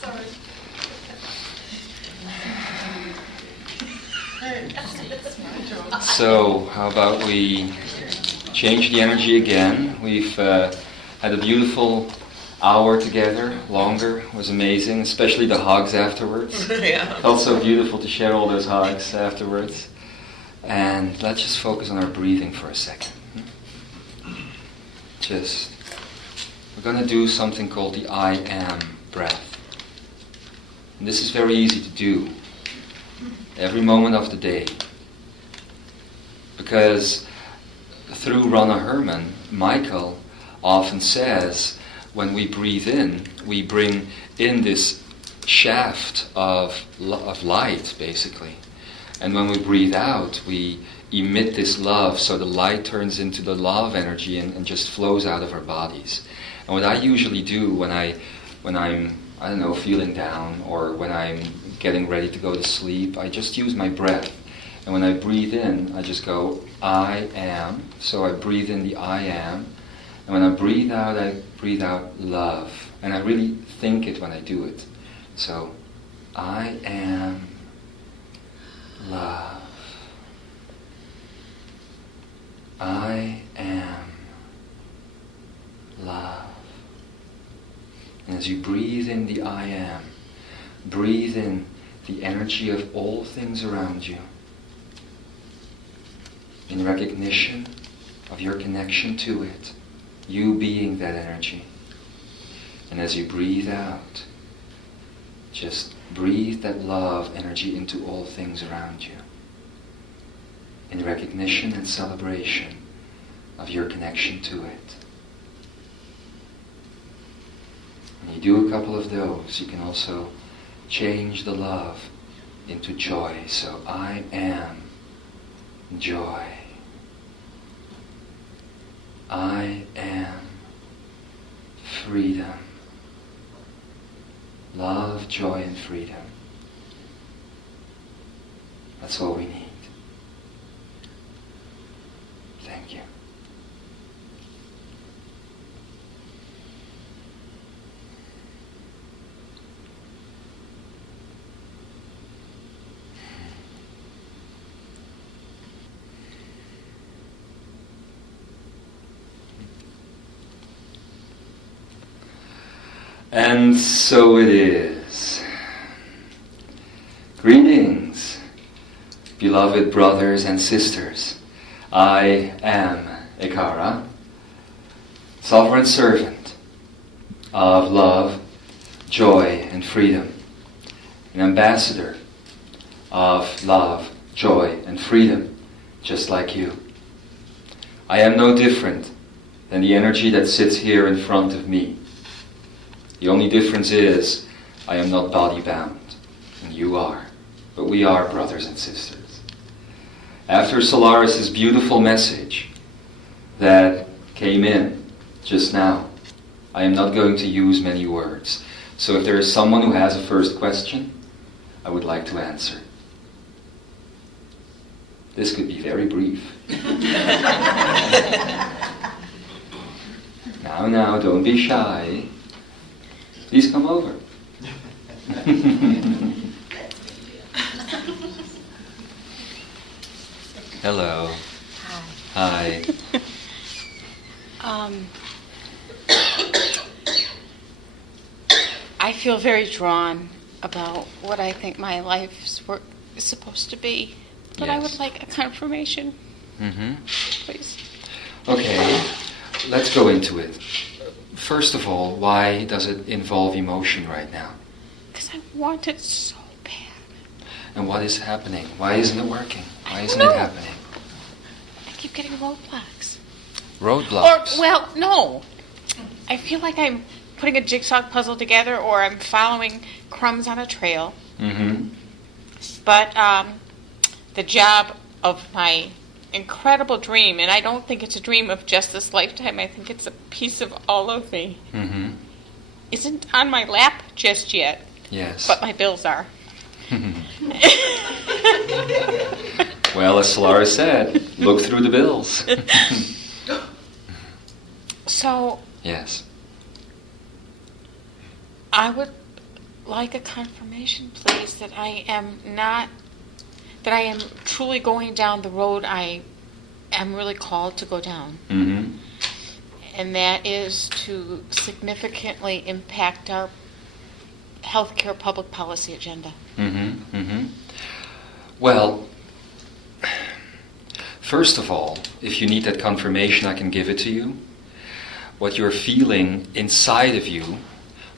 Sorry. So, how about we change the energy again? We've had a beautiful hour together, longer. It was amazing, especially the hugs afterwards. Yeah. Felt so beautiful to share all those hugs afterwards. And let's just focus on our breathing for a second. We're going to do something called the I am breath. And this is very easy to do every moment of the day. Because through Rana Herman, Michael often says, when we breathe in, we bring in this shaft of light, basically. And when we breathe out, we emit this love, so the light turns into the love energy and just flows out of our bodies. And what I usually do when I'm, I don't know, feeling down, or when I'm getting ready to go to sleep, I just use my breath. And when I breathe in, I just go, I am. So I breathe in the I am. And when I breathe out love. And I really think it when I do it. So, I am love. I am love. And as you breathe in the I am, breathe in the energy of all things around you, in recognition of your connection to it, you being that energy. And as you breathe out, just breathe that love energy into all things around you, in recognition and celebration of your connection to it. When you do a couple of those, you can also change the love into joy. So I am joy. I am freedom. Love, joy, and freedom. That's all we need. Thank you. And so it is. Greetings, beloved brothers and sisters. I am Ekara, sovereign servant of love, joy, and freedom, an ambassador of love, joy, and freedom, just like you. I am no different than the energy that sits here in front of me. The only difference is I am not body-bound, and you are. But we are brothers and sisters. After Solarys' beautiful message that came in just now, I am not going to use many words. So if there is someone who has a first question, I would like to answer. This could be very brief. Now, don't be shy. Please come over. Hello. Hi. I feel very drawn about what I think my life's work is supposed to be. But yes. I would like a confirmation. Please. Okay, let's go into it. First of all, why does it involve emotion right now? Because I want it so bad. And what is happening? Why isn't it working? Why isn't it happening? I keep getting roadblocks. Roadblocks? Or, well, no. I feel like I'm putting a jigsaw puzzle together, or I'm following crumbs on a trail. But the job of my incredible dream, and I don't think it's a dream of just this lifetime, I think it's a piece of all of me, isn't on my lap just yet. Yes. But my bills are. Well, as Solarys said, look through the bills. So... Yes. I would like a confirmation, please, that I am truly going down the road I am really called to go down. Mm-hmm. And that is to significantly impact our healthcare public policy agenda. Mm-hmm. Mm-hmm. Well, first of all, if you need that confirmation, I can give it to you. What you're feeling inside of you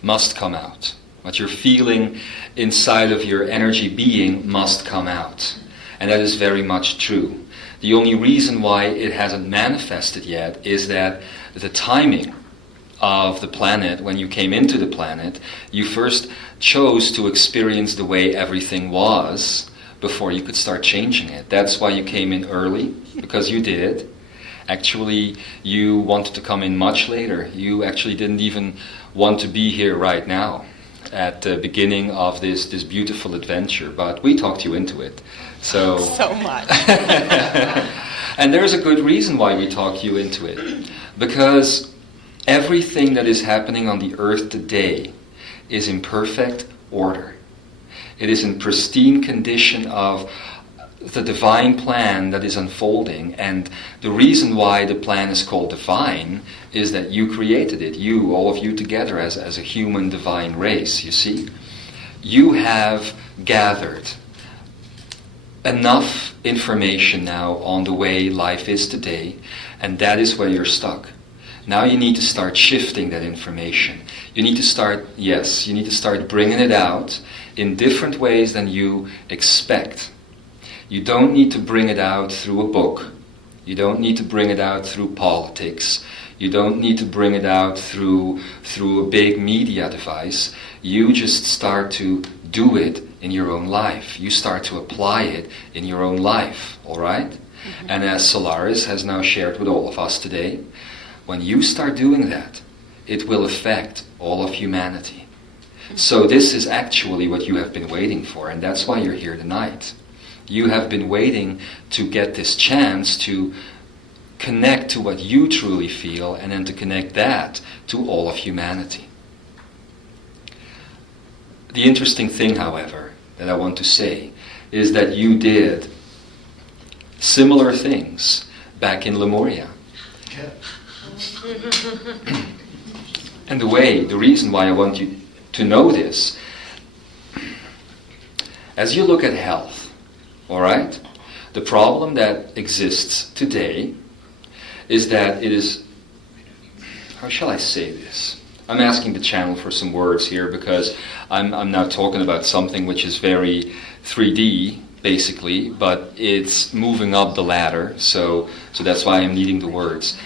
must come out. What you're feeling inside of your energy being must come out. And that is very much true. The only reason why it hasn't manifested yet is that the timing of the planet, when you came into the planet, you first chose to experience the way everything was before you could start changing it. That's why you came in early, because you did. Actually, you wanted to come in much later. You actually didn't even want to be here right now at the beginning of this beautiful adventure, but we talked you into it. So much. And there's a good reason why we talked you into it. Because everything that is happening on the earth today is in perfect order. It is in pristine condition of the divine plan that is unfolding. And the reason why the plan is called divine is that you created it. You, all of you together as a human divine race, you see. You have gathered enough information now on the way life is today, and that is where you're stuck. Now you need to start shifting that information. You need to start bringing it out in different ways than you expect. You don't need to bring it out through a book. You don't need to bring it out through politics. You don't need to bring it out through a big media device. You just start to do it in your own life. You start to apply it in your own life, all right? Mm-hmm. And as Solarys has now shared with all of us today, when you start doing that, it will affect all of humanity. Mm-hmm. So this is actually what you have been waiting for, and that's why you're here tonight. You have been waiting to get this chance to connect to what you truly feel, and then to connect that to all of humanity. The interesting thing, however, that I want to say is that you did similar things back in Lemuria. And the reason why I want you to know this, as you look at health, all right, the problem that exists today is that it is, how shall I say this? I'm asking the channel for some words here because I'm now talking about something which is very 3D, basically, but it's moving up the ladder, so that's why I'm needing the words.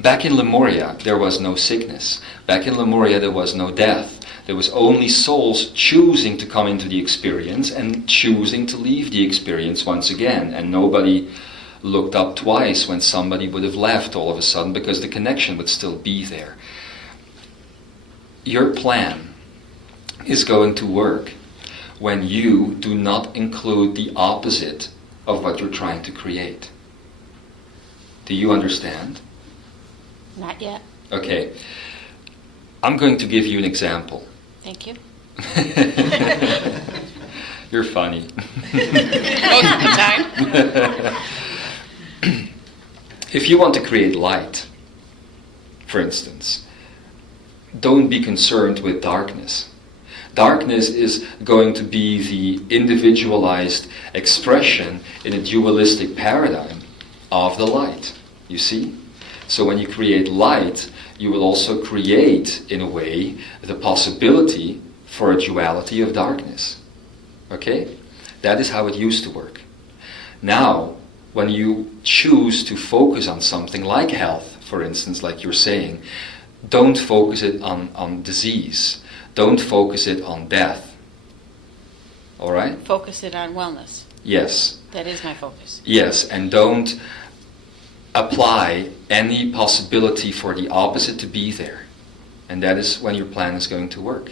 Back in Lemuria, there was no sickness. Back in Lemuria, there was no death. There was only souls choosing to come into the experience and choosing to leave the experience once again, and nobody looked up twice when somebody would have left all of a sudden, because the connection would still be there. Your plan is going to work when you do not include the opposite of what you're trying to create. Do you understand? Not yet. Okay. I'm going to give you an example. Thank you. You're funny. Most of the time. If you want to create light, for instance, don't be concerned with darkness. Darkness is going to be the individualized expression in a dualistic paradigm of the light, you see? So when you create light, you will also create, in a way, the possibility for a duality of darkness. Okay? That is how it used to work. Now, when you choose to focus on something like health, for instance, like you're saying, don't focus it on disease. Don't focus it on death. All right? Focus it on wellness. Yes. That is my focus. Yes, and don't apply any possibility for the opposite to be there. And that is when your plan is going to work.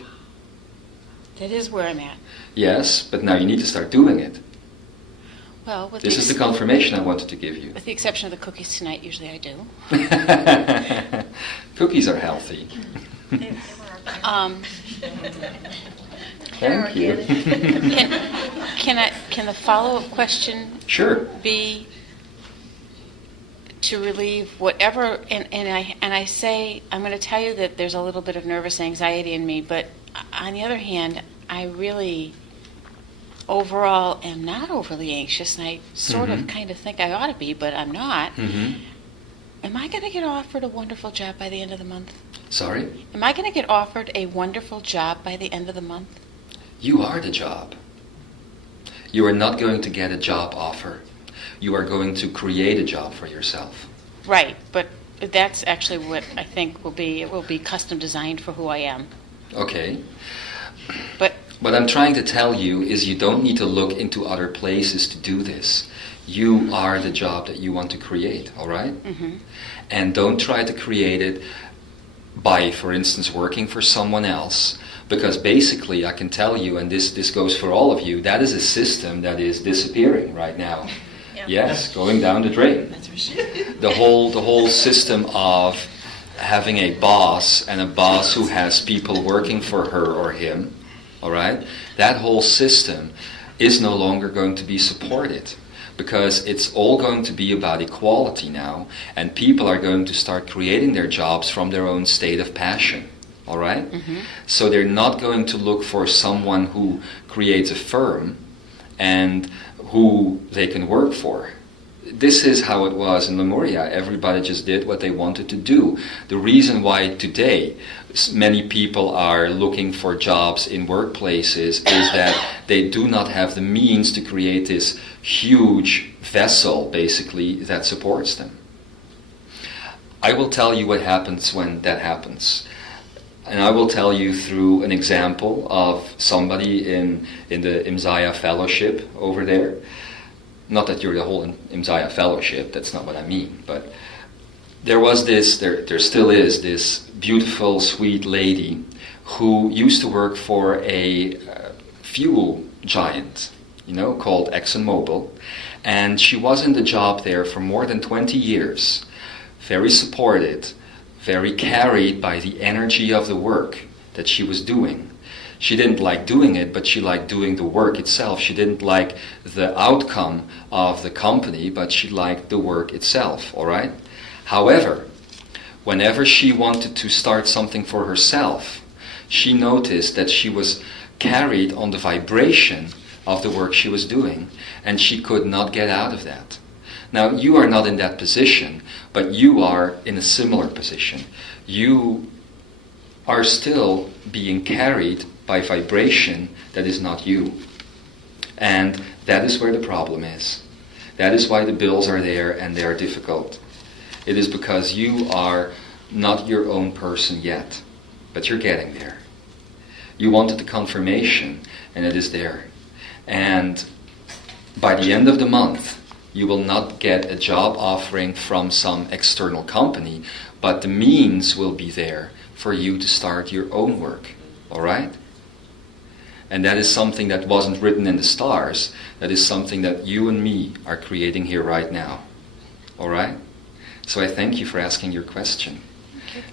That is where I'm at. Yes, but now you need to start doing it. Well, this is the confirmation I wanted to give you. With the exception of the cookies tonight, usually I do. Cookies are healthy. They were Thank you. Can the follow-up question Sure. be to relieve whatever? And I say, I'm going to tell you that there's a little bit of nervous anxiety in me, but on the other hand, I really overall am not overly anxious, and I sort of kind of think I ought to be, but I'm not. Am I going to get offered a wonderful job by the end of the month? Sorry? Am I going to get offered a wonderful job by the end of the month? You are the job. You are not going to get a job offer. You are going to create a job for yourself. Right, but that's actually what I think will be. It will be custom designed for who I am. Okay. But what I'm trying to tell you is you don't need to look into other places to do this. You are the job that you want to create, all right? And don't try to create it by, for instance, working for someone else. Because basically, I can tell you, and this goes for all of you, that is a system that is disappearing right now. Yes, going down the drain. That's for sure. The whole system of having a boss and a boss who has people working for her or him, all right? That whole system is no longer going to be supported, because it's all going to be about equality now, and people are going to start creating their jobs from their own state of passion. All right? So they're not going to look for someone who creates a firm and who they can work for. This is how it was in Lemuria. Everybody just did what they wanted to do. The reason why today many people are looking for jobs in workplaces is that they do not have the means to create this huge vessel, basically, that supports them. I will tell you what happens when that happens. And I will tell you through an example of somebody in the Imzaia fellowship over there. Not that you're the whole Imzaia fellowship, that's not what I mean. But there still is this beautiful, sweet lady who used to work for a fuel giant, called ExxonMobil. And she was in the job there for more than 20 years. Very supported. Very carried by the energy of the work that she was doing. She didn't like doing it, but she liked doing the work itself. She didn't like the outcome of the company, but she liked the work itself, all right? However, whenever she wanted to start something for herself, she noticed that she was carried on the vibration of the work she was doing, and she could not get out of that. Now, you are not in that position, but you are in a similar position. You are still being carried by vibration that is not you. And that is where the problem is. That is why the bills are there and they are difficult. It is because you are not your own person yet, but you're getting there. You wanted the confirmation, and it is there. And by the end of the month, you will not get a job offering from some external company, but the means will be there for you to start your own work. All right? And that is something that wasn't written in the stars. That is something that you and me are creating here right now. All right? So I thank you for asking your question.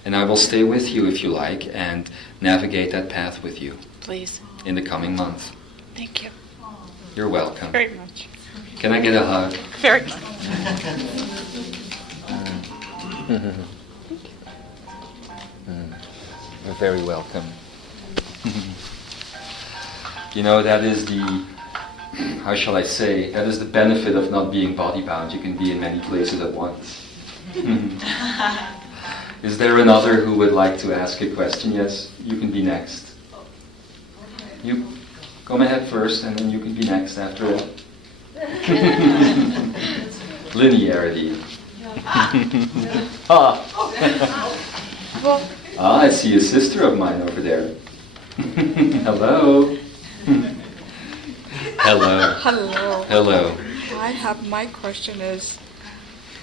And I will stay with you if you like and navigate that path with you. Please. In the coming month. Thank you. You're welcome. Very much. Can I get a hug? Very much. You're very welcome. That is how shall I say, that is the benefit of not being body-bound. You can be in many places at once. Is there another who would like to ask a question? Yes, you can be next. You come ahead first, and then you can be next after that. Linearity. I see a sister of mine over there. Hello. Hello. Hello. Hello. My question is,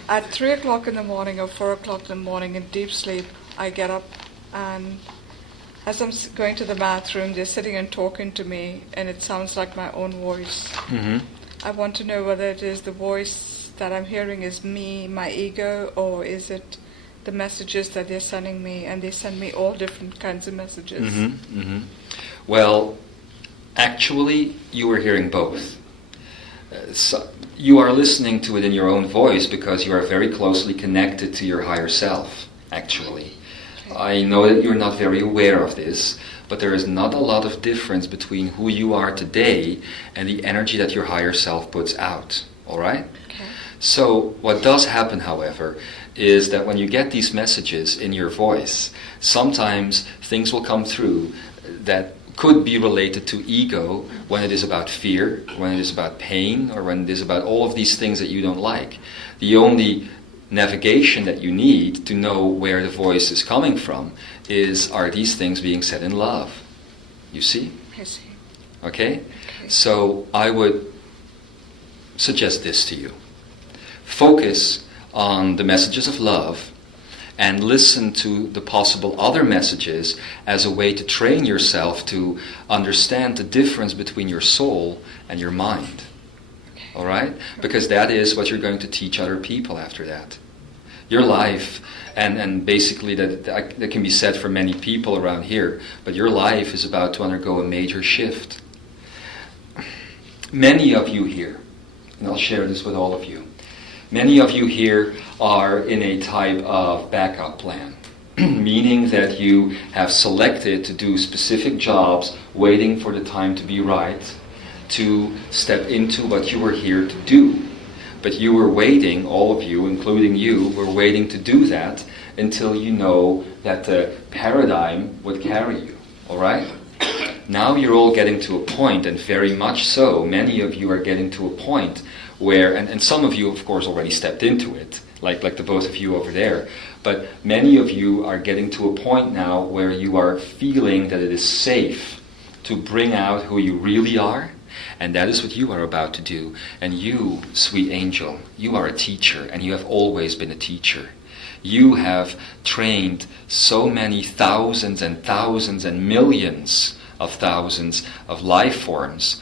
at 3 o'clock in the morning or 4 o'clock in the morning in deep sleep, I get up, and as I'm going to the bathroom, they're sitting and talking to me, and it sounds like my own voice. Mm-hmm. I want to know whether it is the voice that I'm hearing is me, my ego, or is it the messages that they're sending me, and they send me all different kinds of messages. Well, actually, you are hearing both. So you are listening to it in your own voice because you are very closely connected to your higher self, actually. I know that you're not very aware of this, but there is not a lot of difference between who you are today and the energy that your higher self puts out. All right? Okay. So what does happen, however, is that when you get these messages in your voice, sometimes things will come through that could be related to ego when it is about fear, when it is about pain, or when it is about all of these things that you don't like. The only navigation that you need to know where the voice is coming from are these things being said in love. You see? I see. Okay? So I would suggest this to you. Focus on the messages of love and listen to the possible other messages as a way to train yourself to understand the difference between your soul and your mind. All right? Because that is what you're going to teach other people after that. Your life, and basically that can be said for many people around here, but your life is about to undergo a major shift. Many of you here, and I'll share this with all of you, many of you here are in a type of backup plan, meaning that you have selected to do specific jobs, waiting for the time to be right, to step into what you were here to do. But you were waiting, all of you, including you, were waiting to do that until you know that the paradigm would carry you, all right? Now you're all getting to a point, and very much so, many of you are getting to a point where, and some of you, of course, already stepped into it, like the both of you over there, but many of you are getting to a point now where you are feeling that it is safe to bring out who you really are, and that is what you are about to do. And you, sweet angel, you are a teacher, and you have always been a teacher. You have trained so many thousands and thousands and millions of thousands of life forms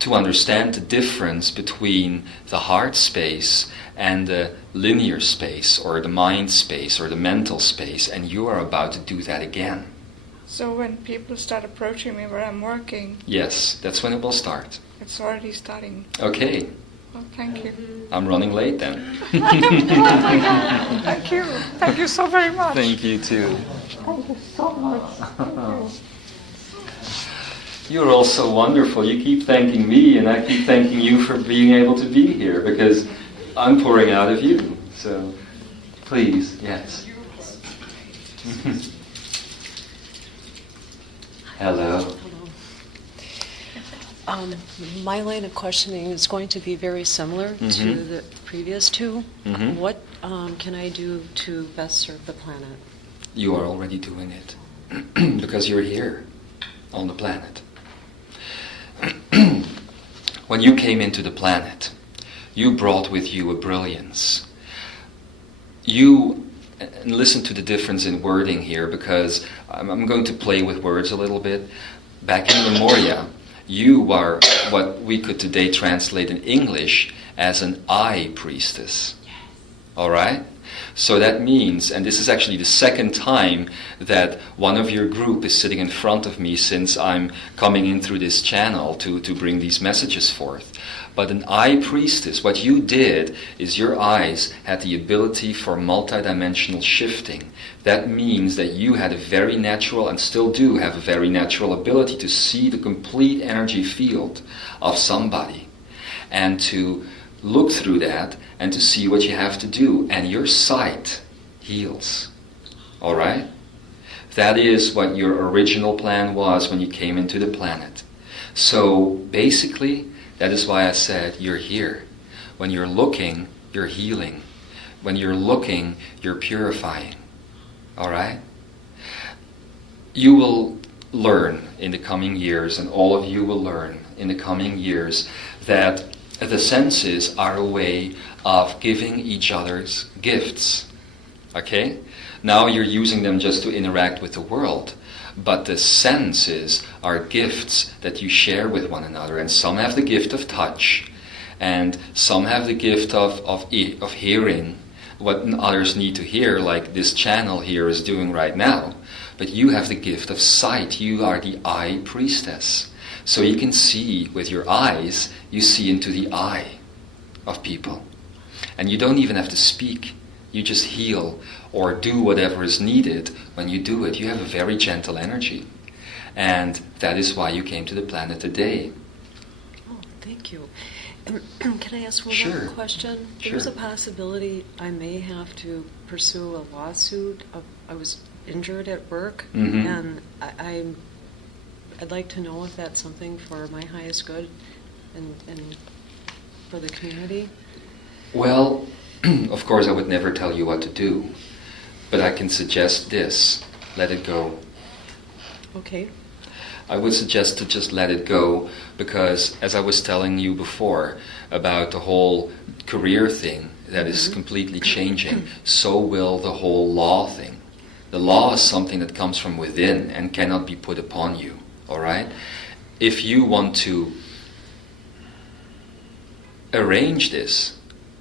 to understand the difference between the heart space and the linear space, or the mind space, or the mental space, and you are about to do that again. So when people start approaching me where I'm working... Yes, that's when it will start. It's already starting. Okay. Well, thank you. I'm running late then. Oh my God. Thank you. Thank you so very much. Thank you too. Thank you so much. Thank you. You're all so wonderful. You keep thanking me, and I keep thanking you for being able to be here, because I'm pouring out of you. So, please, yes. Hello. My line of questioning is going to be very similar to the previous two. What can I do to best serve the planet? You are already doing it, because you're here on the planet. When you came into the planet, you brought with you a brilliance. And listen to the difference in wording here, because I'm going to play with words a little bit. Back in Lemuria, you are what we could today translate in English as an eye priestess. All right? So that means, and this is actually the second time that one of your group is sitting in front of me since I'm coming in through this channel to bring these messages forth. But an eye priestess, what you did is your eyes had the ability for multidimensional shifting. That means that you had a very natural, and still do have a very natural ability to see the complete energy field of somebody, and to look through that and to see what you have to do. And your sight heals. All right? That is what your original plan was when you came into the planet. So basically, that is why I said you're here. When you're looking, you're healing. When you're looking, you're purifying. All right? You will learn in the coming years, and all of you will learn in the coming years, that the senses are a way of giving each other's gifts. Okay? Now you're using them just to interact with the world. But the senses are gifts that you share with one another. And some have the gift of touch. And some have the gift of hearing. what others need to hear, like this channel here is doing right now. But you have the gift of sight. You are the eye priestess. So you can see with your eyes, you see into the eye of people. And you don't even have to speak. You just heal or do whatever is needed when you do it. You have a very gentle energy. And that is why you came to the planet today. Oh, thank you. Can I ask one Sure. more question? Sure. There's a possibility I may have to pursue a lawsuit. I was injured at work, Mhm. and I'd like to know if that's something for my highest good and for the community. Well, of course I would never tell you what to do. But I can suggest this. Let it go. Okay. I would suggest to just let it go, because as I was telling you before about the whole career thing that is completely changing, so will the whole law thing. The law is something that comes from within and cannot be put upon you, all right? If you want to arrange this,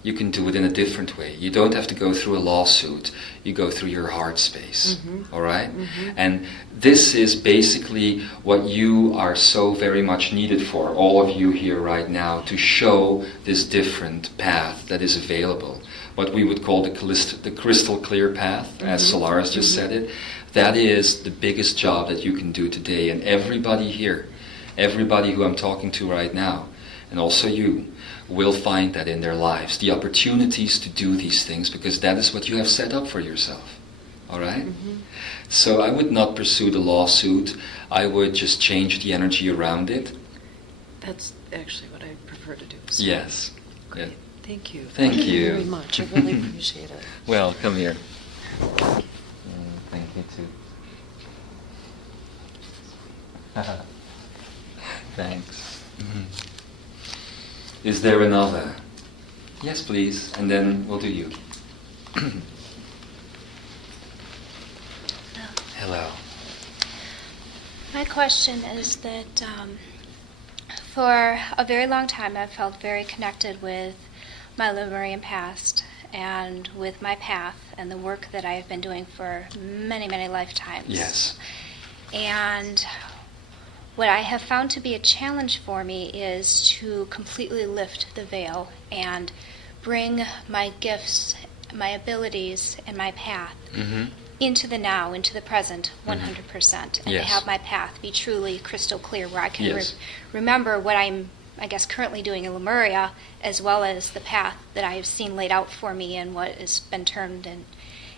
you can do it in a different way. You don't have to go through a lawsuit. You go through your heart space, all right? And this is basically what you are so very much needed for, all of you here right now, to show this different path that is available. What we would call the crystal clear path, as Solarys just said it. That is the biggest job that you can do today. And everybody here, everybody who I'm talking to right now, and also you, will find that in their lives, the opportunities to do these things, because that is what you have set up for yourself. All right? So I would not pursue the lawsuit. I would just change the energy around it. That's actually what I prefer to do. So. Yes. Great. Yeah. Thank you. Thank you. very much. I really appreciate it. Well, come here. Thank you too. Thanks. Is there another? Yes, please, and then we'll do you. Hello. My question is that for a very long time I've felt very connected with my Lemurian past and with my path and the work that I have been doing for many, many lifetimes. Yes. And what I have found to be a challenge for me is to completely lift the veil and bring my gifts, my abilities, and my path into the now, into the present, 100%, and Yes. to have my path be truly crystal clear, where I can Yes. remember what I'm, I guess, currently doing in Lemuria, as well as the path that I have seen laid out for me and what has been termed in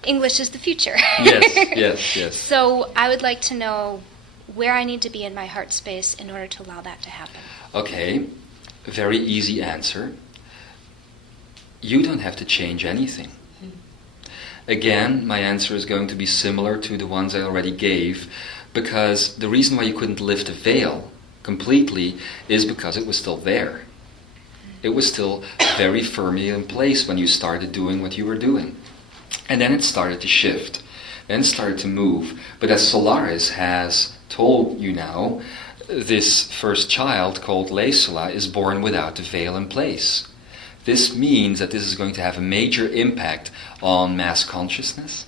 English as the future. Yes. So I would like to know where I need to be in my heart space in order to allow that to happen. Okay, very easy answer. You don't have to change anything. Again, my answer is going to be similar to the ones I already gave, because the reason why you couldn't lift the veil completely is because it was still there. It was still very firmly in place when you started doing what you were doing. And then it started to shift. Then it started to move. But as Solarys has told you now, this first child called Leisula is born without the veil in place. This means that this is going to have a major impact on mass consciousness.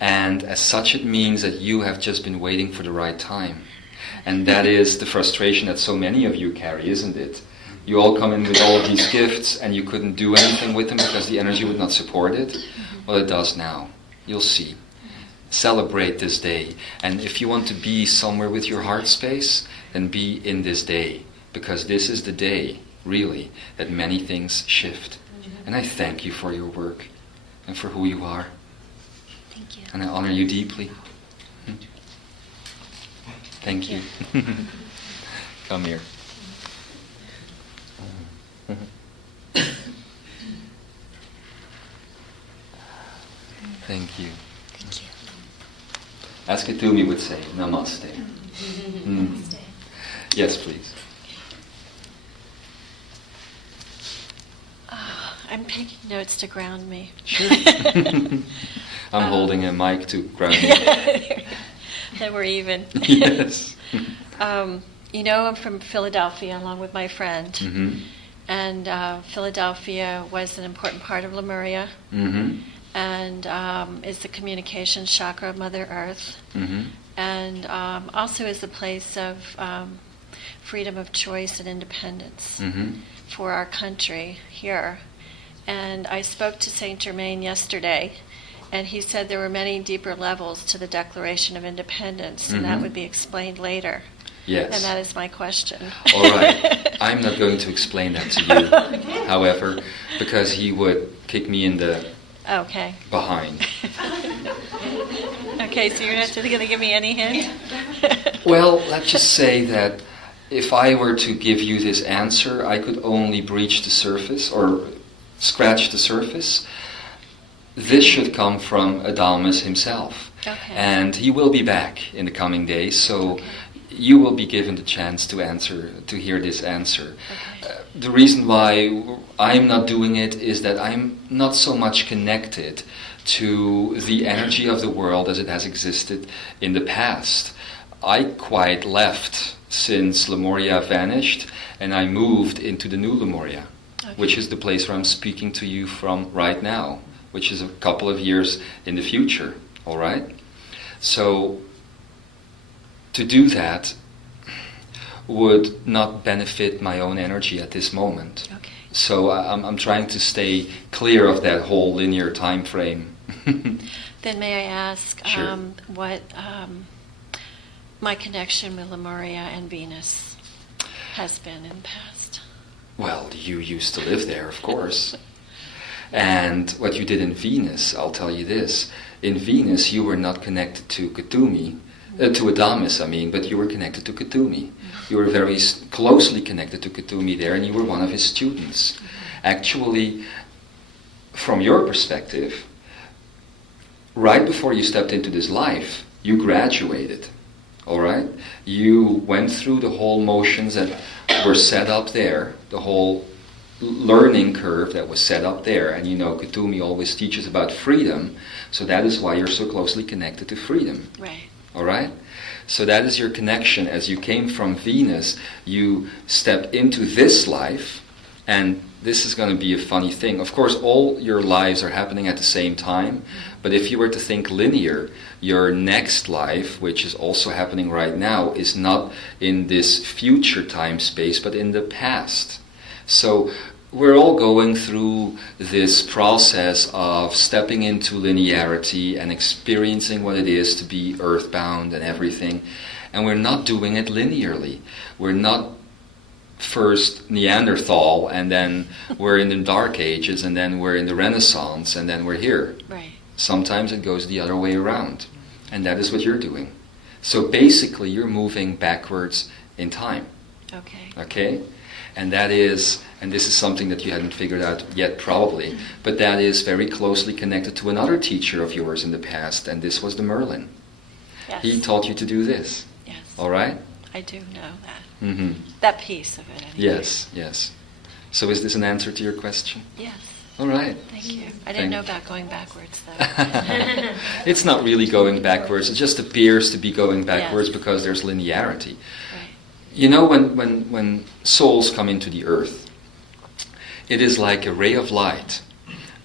And as such, it means that you have just been waiting for the right time. And that is the frustration that so many of you carry, isn't it? You all come in with all of these gifts and you couldn't do anything with them because the energy would not support it. Well, it does now. You'll see. Celebrate this day. And if you want to be somewhere with your heart space, then be in this day. Because this is the day, really, that many things shift. And I thank you for your work and for who you are. Thank you. And I honor you deeply. Thank you. Come here. Thank you. Thank you. Askatumi would say, Namaste. Namaste. Yes, please. I'm taking notes to ground me. Sure. I'm holding a mic to ground you. Then we're even. Yes. I'm from Philadelphia along with my friend. Mm-hmm. And Philadelphia was an important part of Lemuria, Mm-hmm. and is the communication chakra of Mother Earth, Mm-hmm. and also is a place of freedom of choice and independence Mm-hmm. for our country here. And I spoke to Saint Germain yesterday, and he said there were many deeper levels to the Declaration of Independence, and that Mhm. would be explained later. Yes. And that is my question. All right. I'm not going to explain that to you, however, because he would kick me in the Okay. behind. Okay, so you're not going to give me any hint? Well, let's just say that if I were to give you this answer, I could only breach the surface or scratch the surface. This should come from Adamus himself. Okay. And he will be back in the coming days, so you will be given the chance to hear this answer. Okay. The reason why I'm not doing it is that I'm not so much connected to the energy of the world as it has existed in the past. I quite left since Lemuria vanished, and I moved into the new Lemuria, which is the place where I'm speaking to you from right now, which is a couple of years in the future, all right? So to do that would not benefit my own energy at this moment. Okay. So I'm trying to stay clear of that whole linear time frame. Then may I ask Sure. what my connection with Lemuria and Venus has been in the past? Well, you used to live there, of course. And what you did in Venus, I'll tell you this. In Venus, you were not connected to Katumi, to Adamus, but you were connected to Katumi. You were very closely connected to Katumi there, and you were one of his students. Actually, from your perspective, right before you stepped into this life, you graduated. All right? You went through the whole motions that were set up there, the whole learning curve that was set up there. And you know, Katumi always teaches about freedom, so that is why you're so closely connected to freedom. Right. All right? So that is your connection. As you came from Venus, you stepped into this life, and this is going to be a funny thing. Of course, all your lives are happening at the same time, but if you were to think linear, your next life, which is also happening right now, is not in this future time space, but in the past. So we're all going through this process of stepping into linearity and experiencing what it is to be earthbound and everything. And we're not doing it linearly. We're not first Neanderthal, and then we're in the Dark Ages, and then we're in the Renaissance, and then we're here. Right. Sometimes it goes the other way around. And that is what you're doing. So basically, you're moving backwards in time. Okay. Okay? And that is, and this is something that you hadn't figured out yet probably, but that is very closely connected to another teacher of yours in the past, and this was the Merlin. Yes. He taught you to do this. Yes. All right? I do know that. Mm-hmm. That piece of it. Anyway. Yes, yes. So is this an answer to your question? Yes. All right. Thank you. I didn't know about going backwards, though. It's not really going backwards. It just appears to be going backwards Yes. because there's linearity. Right. You know, when souls come into the earth, it is like a ray of light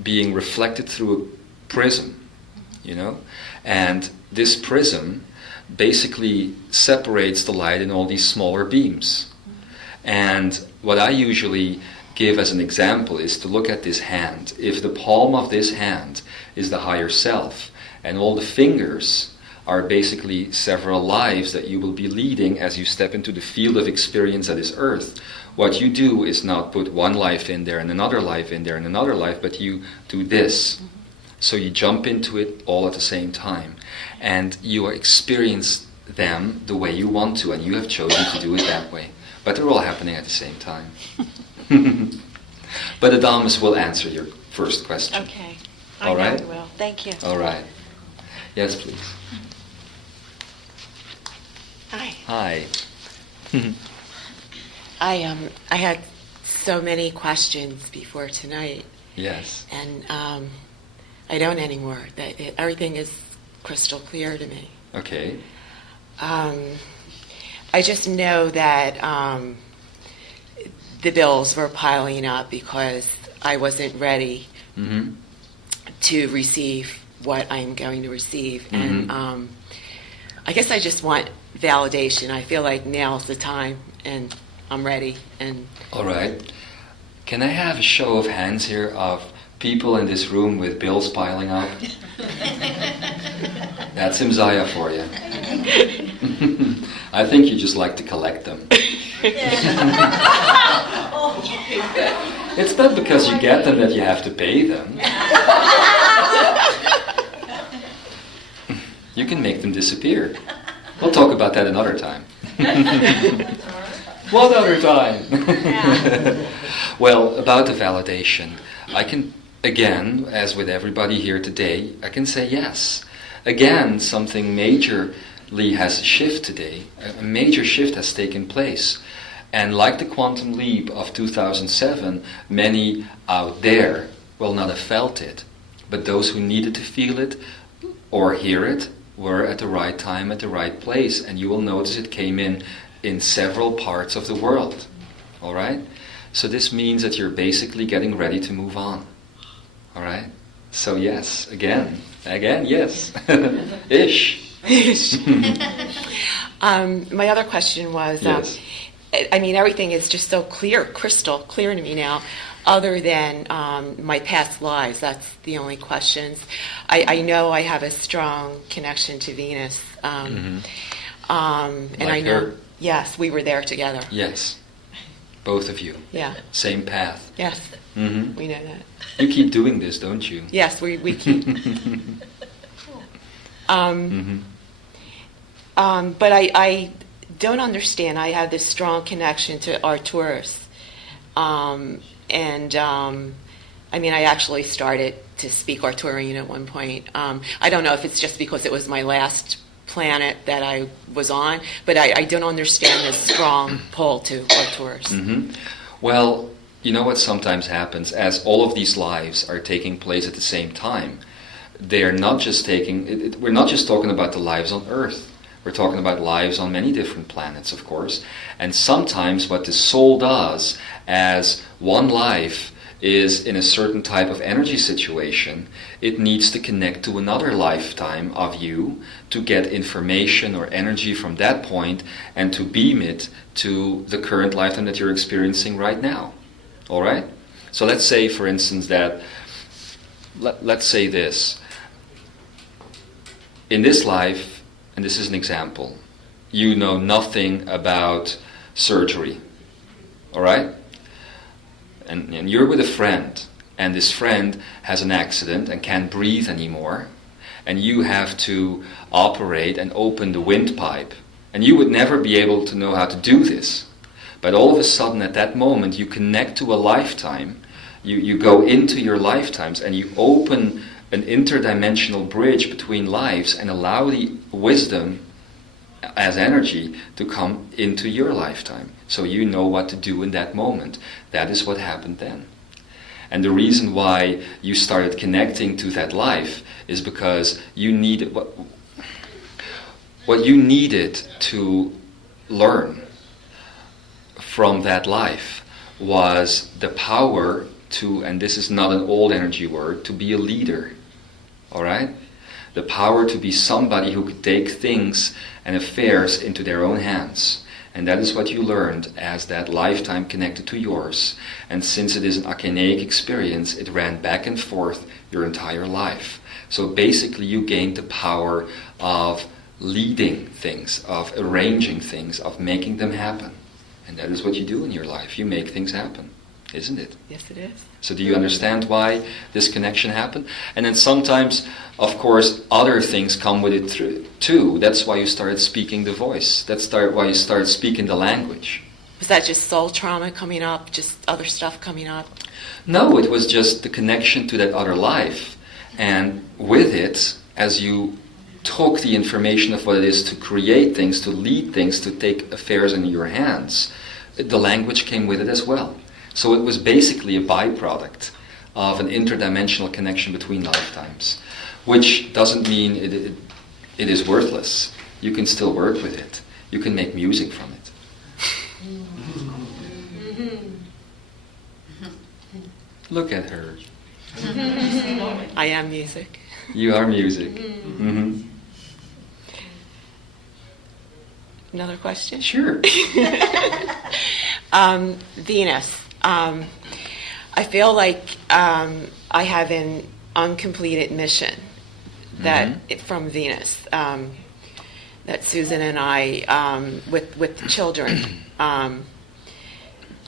being reflected through a prism, you know? And this prism basically separates the light in all these smaller beams. And what I usually give as an example is to look at this hand. If the palm of this hand is the higher self, and all the fingers are basically several lives that you will be leading as you step into the field of experience that is earth, what you do is not put one life in there and another life in there and another life, but you do this. So you jump into it all at the same time. And you experience them the way you want to, and you have chosen to do it that way. But they're all happening at the same time. But Adamus will answer your first question. Okay. All I know right? it will. Thank you. All right. Yes, please. Hi. Hi. I had so many questions before tonight, Yes. and I don't anymore. Everything is crystal clear to me. Okay. I just know that the bills were piling up because I wasn't ready to receive what I'm going to receive. And I guess I just want validation. I feel like now's the time, and I'm ready. And all right. Can I have a show of hands here of people in this room with bills piling up? That's Imzaia for you. I think you just like to collect them. It's not because you get them that you have to pay them. You can make them disappear. We'll talk about that another time. What other time? Well, about the validation, I can, again, as with everybody here today, I can say yes. Again, something majorly has shifted today. A major shift has taken place. And like the quantum leap of 2007, many out there will not have felt it. But those who needed to feel it or hear it were at the right time, at the right place. And you will notice it came in several parts of the world. All right? So this means that you're basically getting ready to move on. All right? So yes, again, yes. Ish. My other question was, Yes. I mean, everything is just so clear, crystal clear to me now, other than my past lives. That's the only questions. I know I have a strong connection to Venus. And Like I know, her? yes, we were there together. Yes. Both of you. Yeah. Same path. Yes, Mm-hmm. we know that. You keep doing this, don't you? Yes, we keep. But I don't understand. I have this strong connection to Arcturus. I mean, I actually started to speak Arcturian at one point. I don't know if it's just because it was my last planet that I was on, but I don't understand this strong pull to Arcturus. Mm-hmm. Well, you know what sometimes happens, as all of these lives are taking place at the same time, they're not just we're not just talking about the lives on Earth. We're talking about lives on many different planets, of course. And sometimes what the soul does as one life is in a certain type of energy situation, it needs to connect to another lifetime of you to get information or energy from that point and to beam it to the current lifetime that you're experiencing right now. All right? So let's say, for instance, that, let's say this. In this life, and this is an example, you know nothing about surgery. All right? And you're with a friend, and this friend has an accident and can't breathe anymore, and you have to operate and open the windpipe. And you would never be able to know how to do this. But all of a sudden, at that moment, you connect to a lifetime. You go into your lifetimes, and you open an interdimensional bridge between lives and allow the wisdom as energy to come into your lifetime. So you know what to do in that moment. That is what happened then. And the reason why you started connecting to that life is because you needed what you needed to learn from that life was the power to, and this is not an old energy word, to be a leader. All right? The power to be somebody who could take things and affairs into their own hands. And that is what you learned as that lifetime connected to yours. And since it is an Achaenaic experience, it ran back and forth your entire life. So basically you gained the power of leading things, of arranging things, of making them happen. And that is what you do in your life. You make things happen, isn't it? Yes, it is. So do you understand why this connection happened? And then sometimes, of course, other things come with it too. That's why you started speaking the voice. That's why you started speaking the language. Was that just soul trauma coming up, just other stuff coming up? No, it was just the connection to that other life. And with it, as you took the information of what it is to create things, to lead things, to take affairs in your hands, the language came with it as well. So it was basically a byproduct of an interdimensional connection between lifetimes, which doesn't mean it is worthless. You can still work with it. You can make music from it. Look at her. I am music. You are music. Another question? Sure. Venus. I feel like I have an uncompleted mission from Venus. That Susan and I, with the children,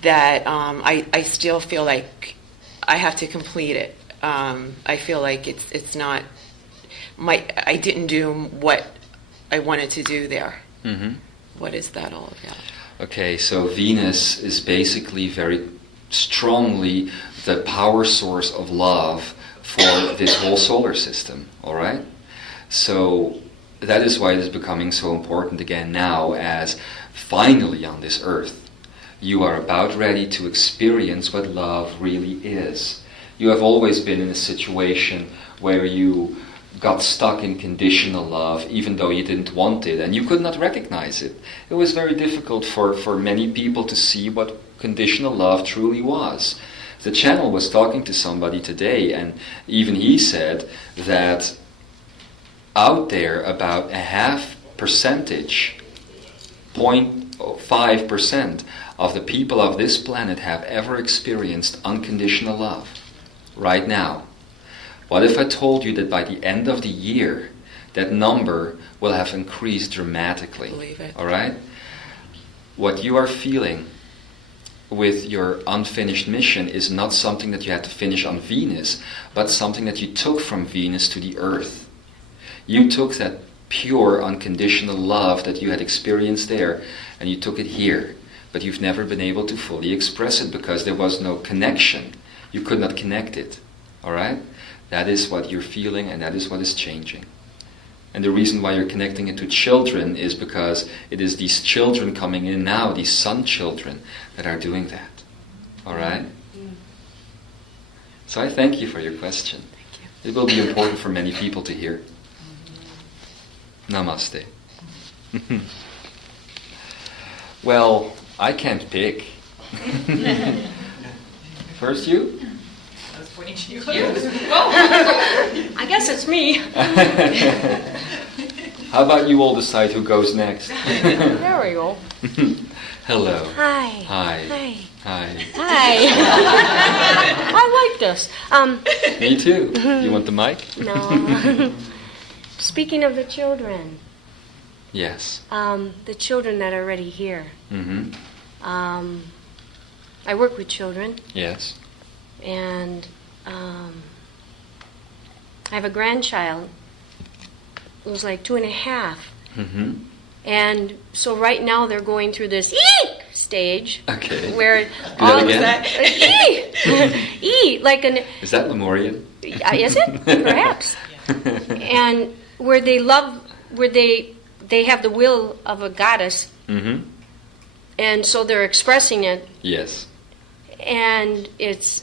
that I still feel like I have to complete it. I feel like it's not I didn't do what I wanted to do there. What is that all about? Okay, so Venus is basically very strongly the power source of love for this whole solar system, all right? So that is why it is becoming so important again now, as finally on this earth you are about ready to experience what love really is. You have always been in a situation where you got stuck in conditional love even though you didn't want it and you could not recognize it. It was very difficult for many people to see what conditional love truly was. The channel was talking to somebody today, and even he said that out there about a half percentage, 0.5% of the people of this planet have ever experienced unconditional love right now. What if I told you that by the end of the year, that number will have increased dramatically? Believe it. All right? What you are feeling with your unfinished mission is not something that you had to finish on Venus, but something that you took from Venus to the Earth. You took that pure, unconditional love that you had experienced there, and you took it here. But you've never been able to fully express it because there was no connection. You could not connect it. All right? That is what you're feeling, and that is what is changing. And the reason why you're connecting it to children is because it is these children coming in now, these sun children, that are doing that. All right? So I thank you for your question. Thank you. It will be important for many people to hear. Namaste. Well, I can't pick. First you? I guess it's me. How about you all decide who goes next? There we go. Hello. Hi. Hi. Hi. Hi. Hi. I like this. Me too. You want the mic? No. Speaking of the children, Yes. the children that are already here. Mm-hmm. I work with children, Yes. and I have a grandchild who's like 2.5. Mm-hmm. And so right now they're going through this eek stage. Okay. Where Do that again. Eek, like an Is that Lemurian? is it? Perhaps. And where they have the will of a goddess, Mm-hmm. and so they're expressing it, Yes. and it's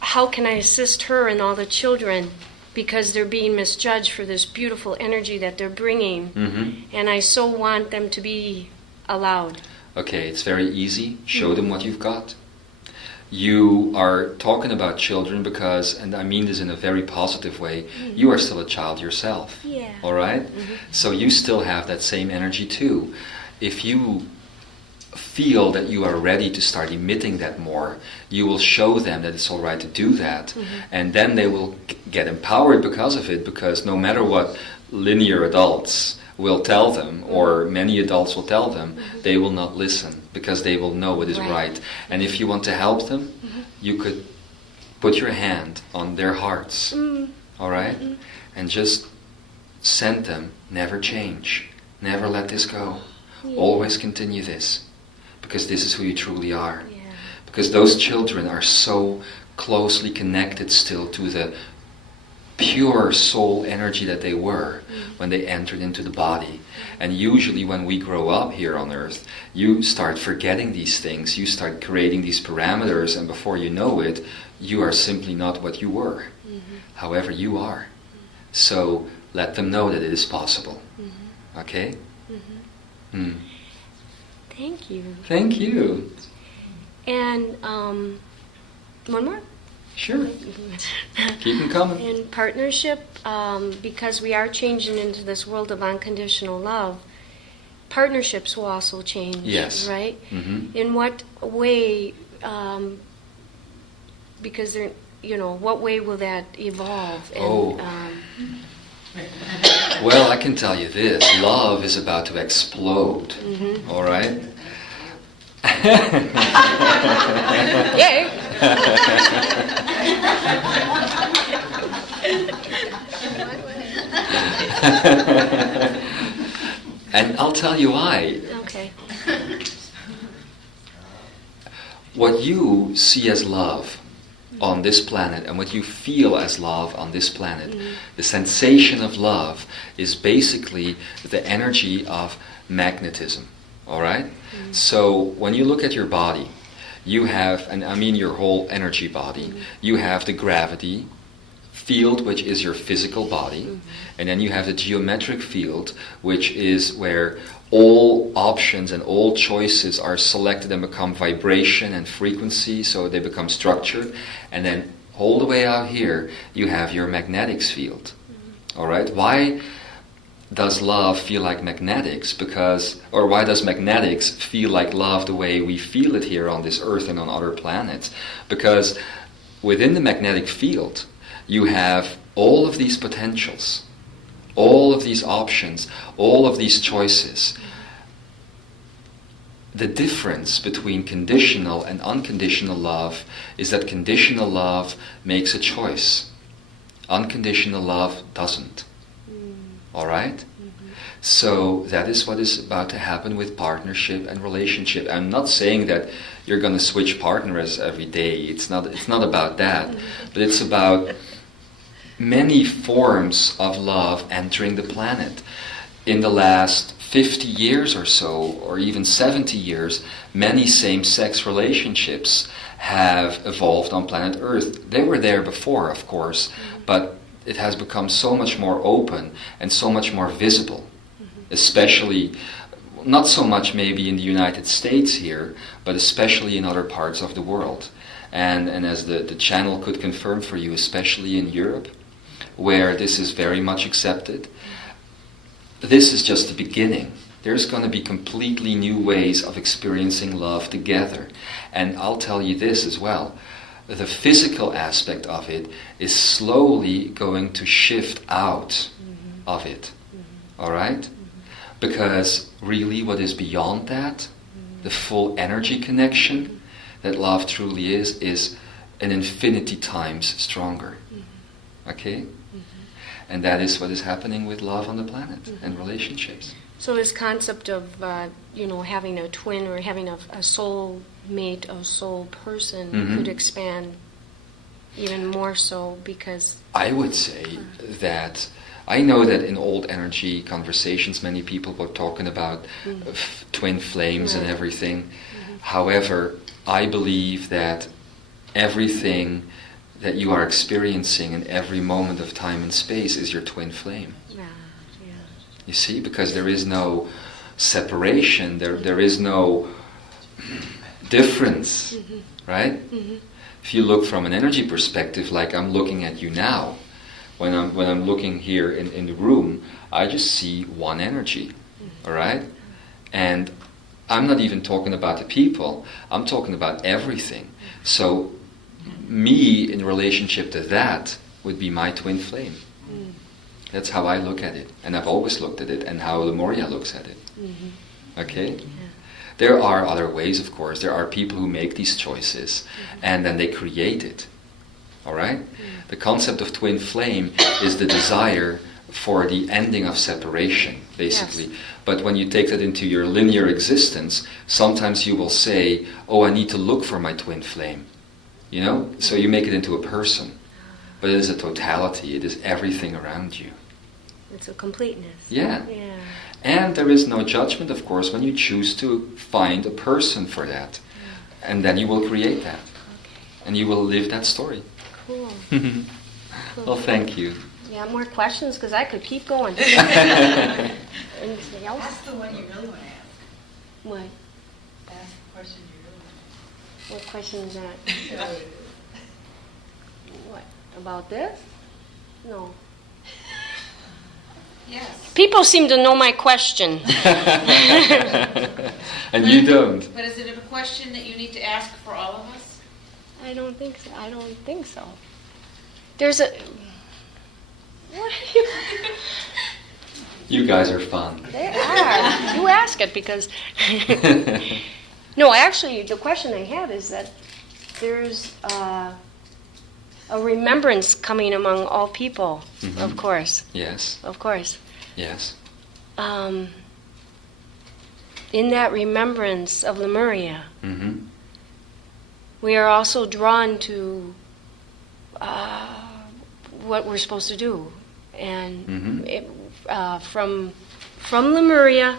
how can I assist her and all the children, because they're being misjudged for this beautiful energy that they're bringing, Mm-hmm. and I so want them to be allowed. Okay, it's very easy. Show them what you've got. You are talking about children because, and I mean this in a very positive way, you are still a child yourself. Yeah. All right? So you still have that same energy too. If you feel that you are ready to start emitting that more, you will show them that it's all right to do that. And then they will get empowered because of it, because no matter what linear adults will tell them, or many adults will tell them, they will not listen because they will know what is right. And if you want to help them, you could put your hand on their hearts, all right? And just send them, never change, never let this go. Always continue this, because this is who you truly are. Because those children are so closely connected still to the pure soul energy that they were when they entered into the body. And usually when we grow up here on earth, you start forgetting these things, you start creating these parameters, and before you know it, you are simply not what you were. However, you are. So let them know that it is possible. Okay? Thank you. Thank you. And one more. Sure. Keep them coming. In partnership, because we are changing into this world of unconditional love, partnerships will also change. Yes. Right? Mm-hmm. In what way? Because they're, what way will that evolve? And, Well, I can tell you this. Love is about to explode. Mm-hmm. All right? Yay! And I'll tell you why. Okay. What you see as love on this planet and what you feel as love on this planet, the sensation of love is basically the energy of magnetism. All right? So when you look at your body, you have, and I mean your whole energy body, you have the gravity field, which is your physical body, and then you have the geometric field, which is where all options and all choices are selected and become vibration and frequency, so they become structured. And then all the way out here, you have your magnetics field. All right? Why does love feel like magnetics? Why does magnetics feel like love the way we feel it here on this earth and on other planets? Because within the magnetic field, you have all of these potentials, all of these options, all of these choices. The difference between conditional and unconditional love is that conditional love makes a choice. Unconditional love doesn't. All right? So that is what is about to happen with partnership and relationship. I'm not saying that you're going to switch partners every day. It's not about that. But it's about many forms of love entering the planet. In the last 50 years or so, or even 70 years, many same-sex relationships have evolved on planet Earth. They were there before, of course, but it has become so much more open and so much more visible, especially, not so much maybe in the United States here, but especially in other parts of the world. And as the channel could confirm for you, especially in Europe, where this is very much accepted. This is just the beginning. There's going to be completely new ways of experiencing love together. And I'll tell you this as well. The physical aspect of it is slowly going to shift out of it. All right? Because really what is beyond that, the full energy connection that love truly is an infinity times stronger. Okay? And that is what is happening with love on the planet and relationships. So this concept of, having a twin or having a soul mate, a soul person could expand even more so because... I would say that, I know that in old energy conversations many people were talking about twin flames and everything. However, I believe that everything that you are experiencing in every moment of time and space is your twin flame. You see, because there is no separation, there is no difference, right? If you look from an energy perspective, like I'm looking at you now, when I'm looking here in the room, I just see one energy, all right? And I'm not even talking about the people, I'm talking about everything. So me in relationship to that would be my twin flame. That's how I look at it, and I've always looked at it, and how Lemuria looks at it. Okay? There are other ways, of course. There are people who make these choices, and then they create it. All right? The concept of twin flame is the desire for the ending of separation, basically. Yes. But when you take that into your linear existence, sometimes you will say, oh, I need to look for my twin flame. You know? So you make it into a person. But it is a totality. It is everything around you. It's a completeness. Yeah. And there is no judgment, of course, when you choose to find a person for that. And then you will create that. And you will live that story. Cool. Well, thank you. Yeah, more questions? Because I could keep going. Anything else? That's the one you really want to ask. What? What question is that? What? About this? No. Yes. People seem to know my question. And you don't. But is it a question that you need to ask for all of us? I don't think so. I don't think so. There's a. What are you? You guys are fun. They are. You ask it because. No, actually, the question I have is that there's a remembrance coming among all people, of course. Yes. Of course. Yes. In that remembrance of Lemuria, Mm-hmm. we are also drawn to what we're supposed to do. And from Lemuria,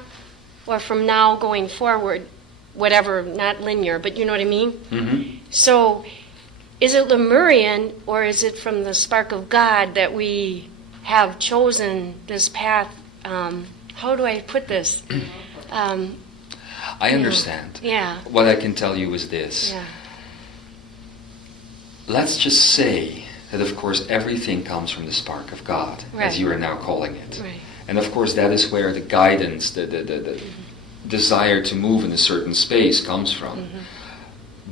or from now going forward, whatever, not linear, but you know what I mean? Mm-hmm. So, is it Lemurian, or is it from the spark of God that we have chosen this path? How do I put this? I understand. Yeah. What I can tell you is this. Yeah. Let's just say that, of course, everything comes from the spark of God, Right. as you are now calling it. Right. And of course, that is where the guidance, the desire to move in a certain space comes from.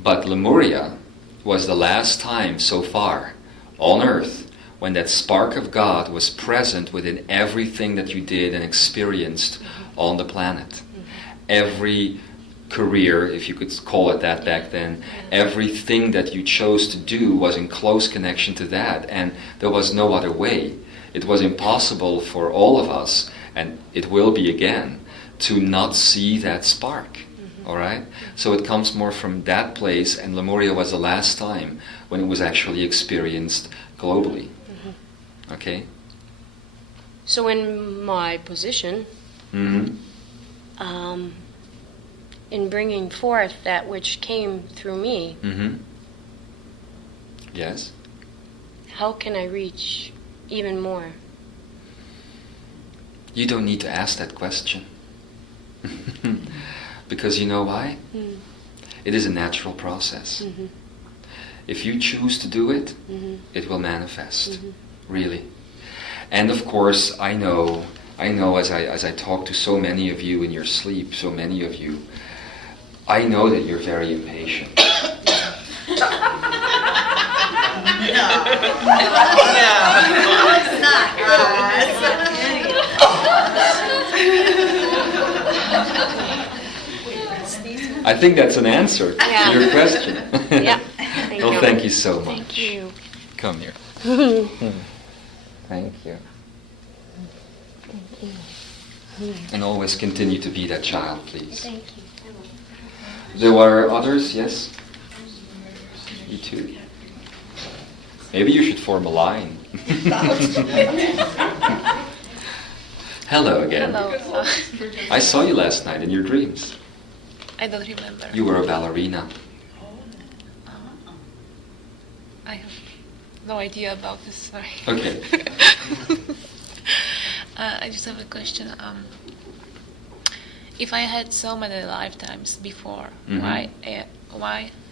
But Lemuria was the last time so far on Earth when that spark of God was present within everything that you did and experienced on the planet. Every career, if you could call it that back then, everything that you chose to do was in close connection to that, and there was no other way. It was impossible for all of us, and it will be again, to not see that spark. All right? So it comes more from that place, and Lemuria was the last time when it was actually experienced globally. Okay? So in my position, in bringing forth that which came through me, Yes? how can I reach even more? You don't need to ask that question. Because you know why? It is a natural process. If you choose to do it, it will manifest. Really. And of course, I know as I talk to so many of you in your sleep, so many of you, I know that you're very impatient. It's not us. I think that's an answer Yeah. to your question. Yeah. Well, thank you so much. Thank you. Come here. Thank you. And always continue to be that child, please. Thank you. There were others, yes? You too. Maybe you should form a line. Hello again. Hello. I saw you last night in your dreams. I don't remember. You were a ballerina. I have no idea about this. Sorry. Okay. I just have a question. If I had so many lifetimes before, why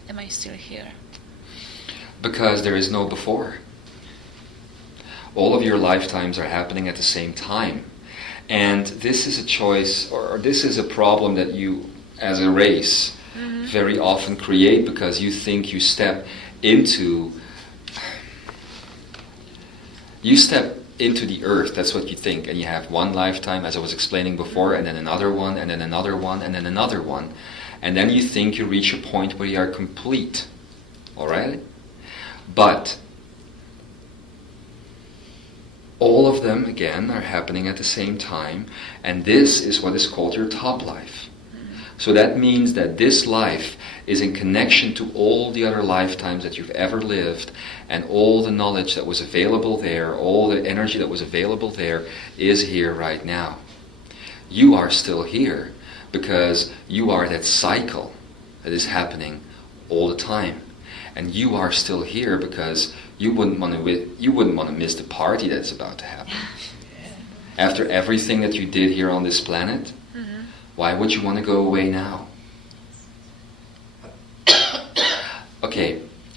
am I still here? Because there is no before. All of your lifetimes are happening at the same time. And this is a choice, or this is a problem that you, as a race, very often create because you think you step into the earth. That's what you think. And you have one lifetime, as I was explaining before, and then another one, and then another one, and then another one. And then you think you reach a point where you are complete. All right? But all of them, again, are happening at the same time, and this is what is called your top life. So that means that this life is in connection to all the other lifetimes that you've ever lived, and all the knowledge that was available there, all the energy that was available there is here right now. You are still here because you are that cycle that is happening all the time. And you are still here because you wouldn't want to miss the party that's about to happen. After everything that you did here on this planet, why would you want to go away now?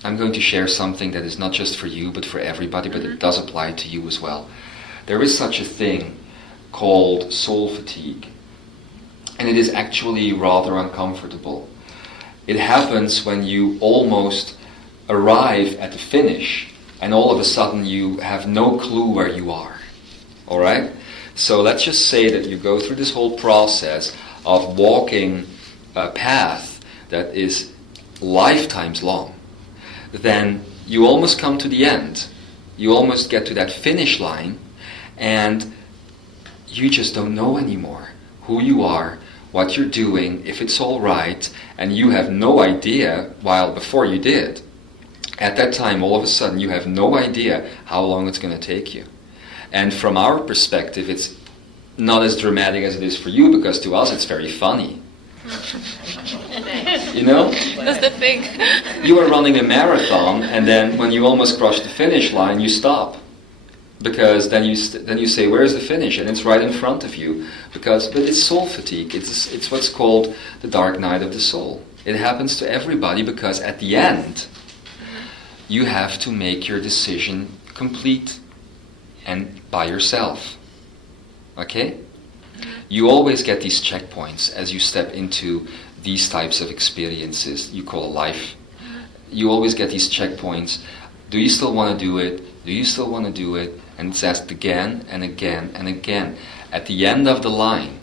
I'm going to share something that is not just for you, but for everybody, but it does apply to you as well. There is such a thing called soul fatigue, and it is actually rather uncomfortable. It happens when you almost arrive at the finish, and all of a sudden you have no clue where you are. All right? So let's just say that you go through this whole process of walking a path that is lifetimes long. Then you almost come to the end. You almost get to that finish line, and you just don't know anymore who you are, what you're doing, if it's all right, and you have no idea while before you did. At that time, all of a sudden, you have no idea how long it's going to take you. And from our perspective, it's not as dramatic as it is for you, because to us it's very funny. You know? That's the thing. You are running a marathon, and then when you almost cross the finish line, you stop. Because then you say, where's the finish? And it's right in front of you. But it's soul fatigue. It's what's called the dark night of the soul. It happens to everybody because at the end, you have to make your decision complete and by yourself. Okay? You always get these checkpoints as you step into these types of experiences you call life. You always get these checkpoints. Do you still want to do it? Do you still want to do it? And it's asked again and again and again. At the end of the line,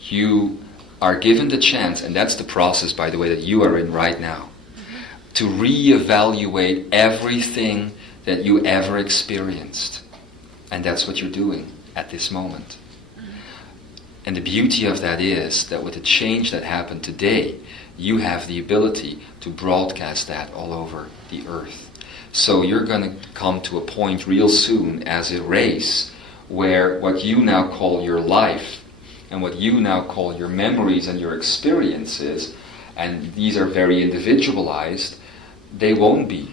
you are given the chance, and that's the process, by the way, that you are in right now, to reevaluate everything that you ever experienced. And that's what you're doing at this moment. And the beauty of that is that with the change that happened today, you have the ability to broadcast that all over the earth. So you're going to come to a point real soon as a race where what you now call your life and what you now call your memories and your experiences, and these are very individualized, they won't be.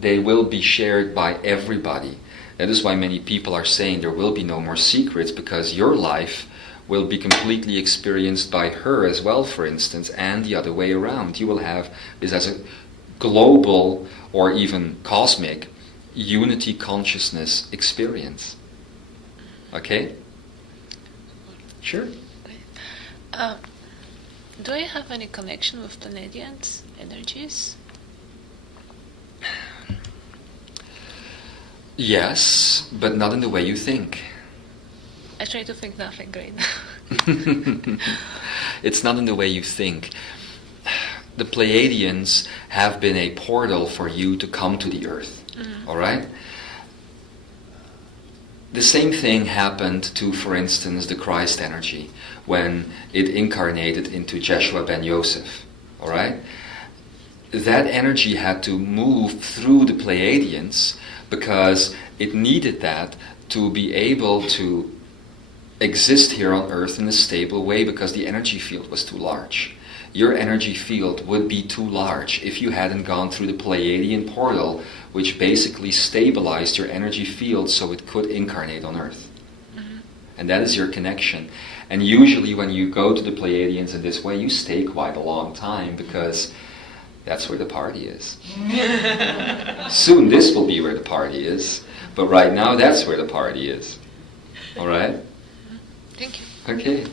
They will be shared by everybody. That is why many people are saying there will be no more secrets, because your life will be completely experienced by her as well, for instance, and the other way around. You will have this as a global or even cosmic unity consciousness experience. Okay? Sure. Do I have any connection with Pleiadians energies? Yes, but not in the way you think. I try to think nothing right now. It's not in the way you think. The Pleiadians have been a portal for you to come to the earth. All right? The same thing happened to, for instance, the Christ energy when it incarnated into Jeshua ben Yosef. All right? That energy had to move through the Pleiadians because it needed that to be able to exist here on earth in a stable way, because the energy field was too large. Your energy field would be too large if you hadn't gone through the Pleiadian portal, which basically stabilized your energy field so it could incarnate on earth. And that is your connection. And usually when you go to the Pleiadians in this way, you stay quite a long time, because that's where the party is. Soon this will be where the party is, but right now that's where the party is. All right? Thank you. Okay.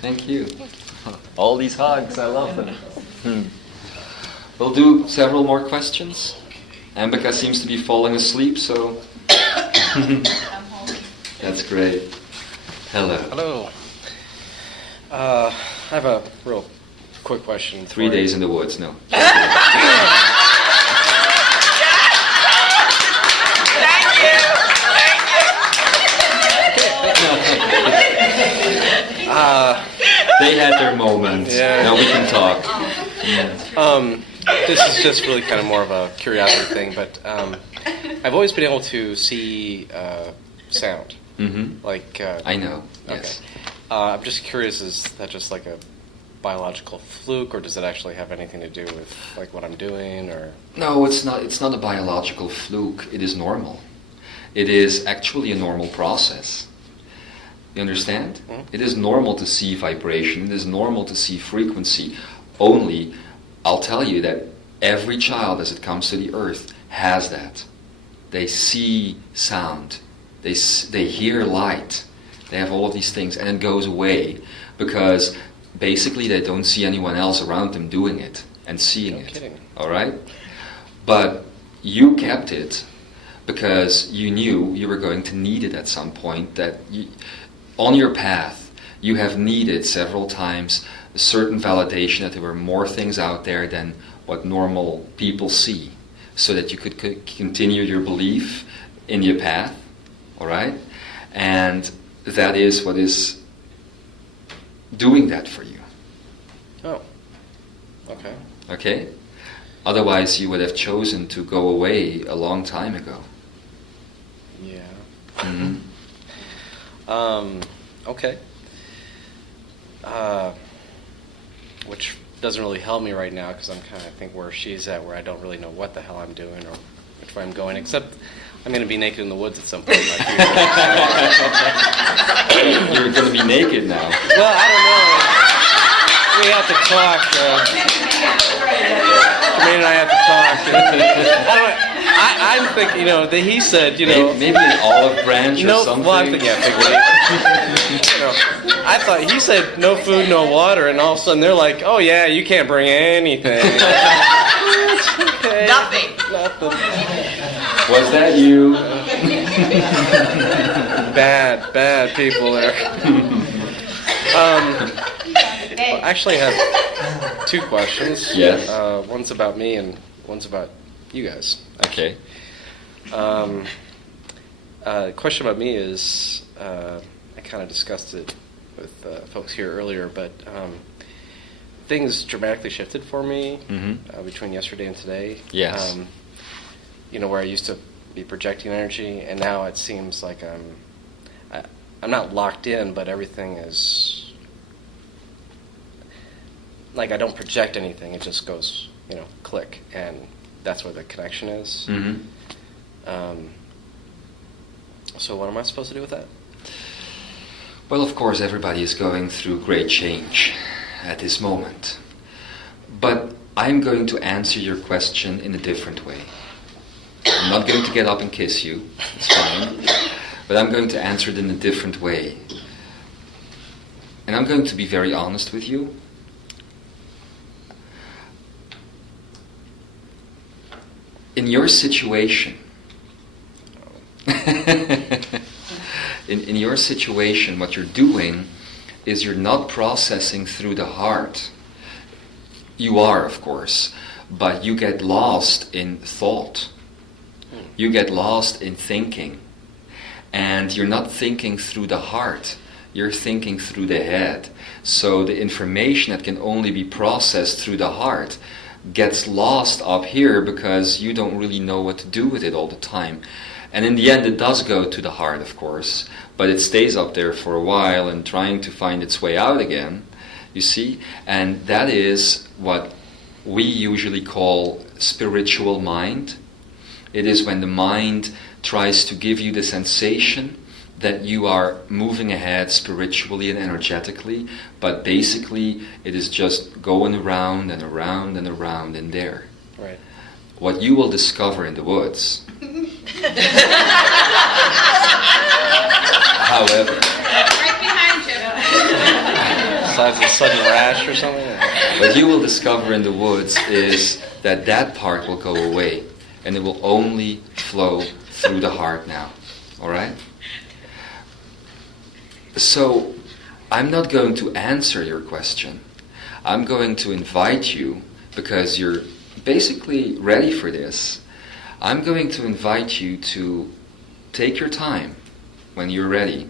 Thank you. All these hugs, I love them. We'll do several more questions. Ambika seems to be falling asleep, so... That's great. Hello. Hello. I have a real quick question. 3 days in the woods, no. They had their moments. Yeah. Now we can talk. This is just really kind of more of a curiosity thing, but I've always been able to see sound. Mm-hmm. Like I know. Okay. Yes. I'm just curious, is that just like a biological fluke, or does it actually have anything to do with like what I'm doing, or? No, it's not. It's not a biological fluke. It is normal. It is actually a normal process. You understand? Mm-hmm. It is normal to see vibration. It is normal to see frequency. Only, I'll tell you that Every child as it comes to the earth has that. They see sound. They hear light. They have all of these things, and it goes away because basically they don't see anyone else around them doing it and seeing it. Kidding. All right? But you kept it because you knew you were going to need it at some point, that on your path you have needed several times a certain validation that there were more things out there than what normal people see, so that you could continue your belief in your path, all right? And that is what is doing that for you. Oh, okay. Okay? Otherwise, you would have chosen to go away a long time ago. Yeah. Mm-hmm. Okay. Which doesn't really help me right now because I'm kind of, I think, where she's at, where I don't really know what the hell I'm doing or which way I'm going, except I'm going to be naked in the woods at some point in my future. You're going to be naked now. Well, I don't know. We have to talk. Jermaine and I have to talk. I'm thinking, he said, Maybe an olive branch or something. Well, I'm thinking, I thought he said no food, no water, and all of a sudden they're like, oh yeah, you can't bring anything. Okay. Nothing. Was that you? Bad people there. Well, actually, I have two questions. Yes. One's about me and one's about you guys. Okay. The question about me is, I kind of discussed it with folks here earlier, but things dramatically shifted for me between yesterday and today. Yes. Where I used to be projecting energy, and now it seems like I'm not locked in, but everything is like I don't project anything; it just goes, click, and that's where the connection is. Mm-hmm. So what am I supposed to do with that? Well, of course, everybody is going through great change at this moment. But I'm going to answer your question in a different way. I'm not going to get up and kiss you. It's fine. But I'm going to answer it in a different way. And I'm going to be very honest with you. In your situation, in your situation, what you're doing is you're not processing through the heart. You are, of course, but you get lost in thought. You get lost in thinking. And you're not thinking through the heart. You're thinking through the head. So the information that can only be processed through the heart gets lost up here because you don't really know what to do with it all the time. And in the end it does go to the heart, of course, but it stays up there for a while and trying to find its way out again, you see? And that is what we usually call spiritual mind. It is when the mind tries to give you the sensation that you are moving ahead spiritually and energetically, but basically it is just going around and around and around in there. Right. What you will discover in the woods, however, Right behind you. Besides a sudden rash or something? what you will discover in the woods is that part will go away, and it will only flow through the heart now. All right? So, I'm not going to answer your question. I'm going to invite you, because you're basically ready for this, I'm going to invite you to take your time when you're ready.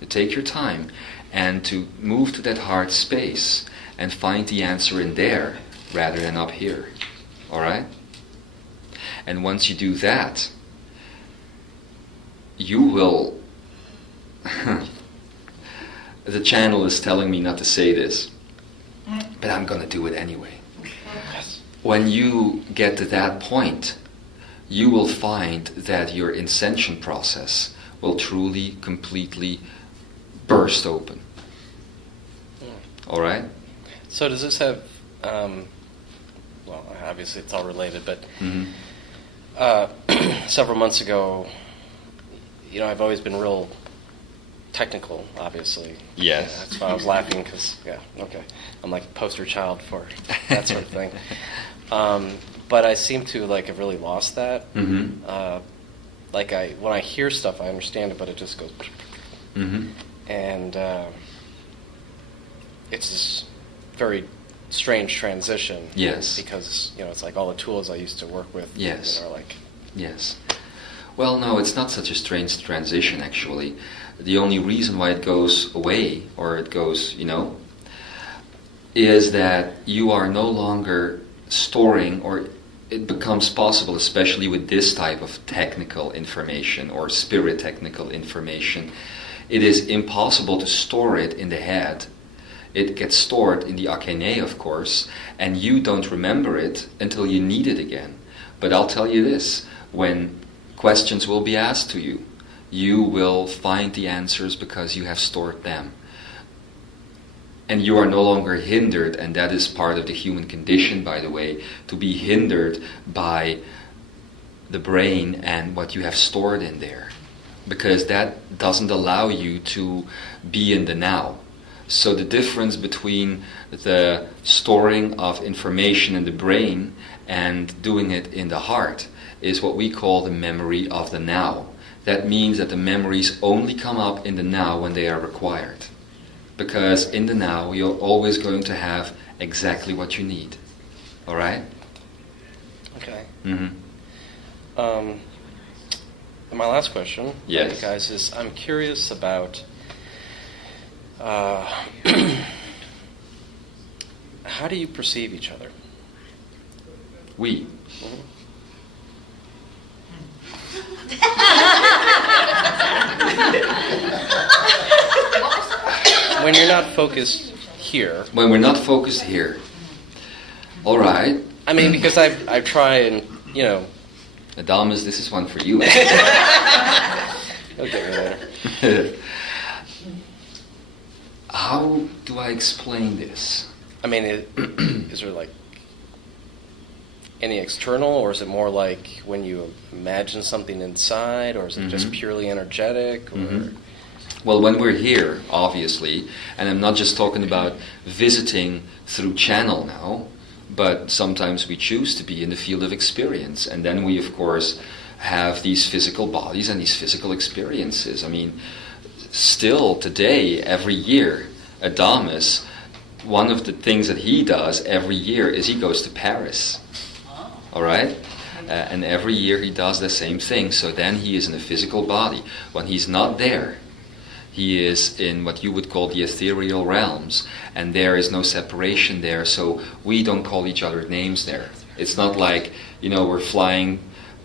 To take your time and to move to that heart space and find the answer in there rather than up here. All right? And once you do that, you will... The channel is telling me not to say this, but I'm going to do it anyway. When you get to that point, you will find that your ascension process will truly, completely burst open. All right? So does this have well, obviously it's all related, but Mm-hmm. Several months ago, I've always been real technical, obviously. Yes. Yeah, that's why I was laughing, because, I'm like a poster child for that sort of thing. But I seem to, have really lost that. Mm-hmm. When I hear stuff, I understand it, but it just goes... Mm-hmm. And it's this very strange transition. Yes. Because, it's like all the tools I used to work with Yes. are like... Yes. Well, no, it's not such a strange transition, actually. The only reason why it goes away, or it goes, is that you are no longer storing, or it becomes possible, especially with this type of technical information or spirit technical information, it is impossible to store it in the head. It gets stored in the Akene, of course, and you don't remember it until you need it again. But I'll tell you this, when questions will be asked to you, you will find the answers because you have stored them. And you are no longer hindered, and that is part of the human condition, by the way, to be hindered by the brain and what you have stored in there. Because that doesn't allow you to be in the now. So the difference between the storing of information in the brain and doing it in the heart is what we call the memory of the now. That means that the memories only come up in the now when they are required. Because in the now, you're always going to have exactly what you need. All right? Okay. Mm-hmm. My last question, yes, guys, is I'm curious about how do you perceive each other? We. Mm-hmm. When you're not focused here. When we're not focused here. All right. I mean, because I try and, Adamus, this is one for you. Okay, later. How do I explain this? I mean, is there any external, or is it more like when you imagine something inside, or is it just purely energetic? Or? Mm-hmm. Well, when we're here, obviously, and I'm not just talking about visiting through channel now, but sometimes we choose to be in the field of experience, and then we, of course, have these physical bodies and these physical experiences. I mean, still today, every year, Adamus, one of the things that he does every year is he goes to Paris. All right? And every year he does the same thing. So then he is in a physical body. When he's not there, he is in what you would call the ethereal realms. And there is no separation there. So we don't call each other names there. It's not like, we're flying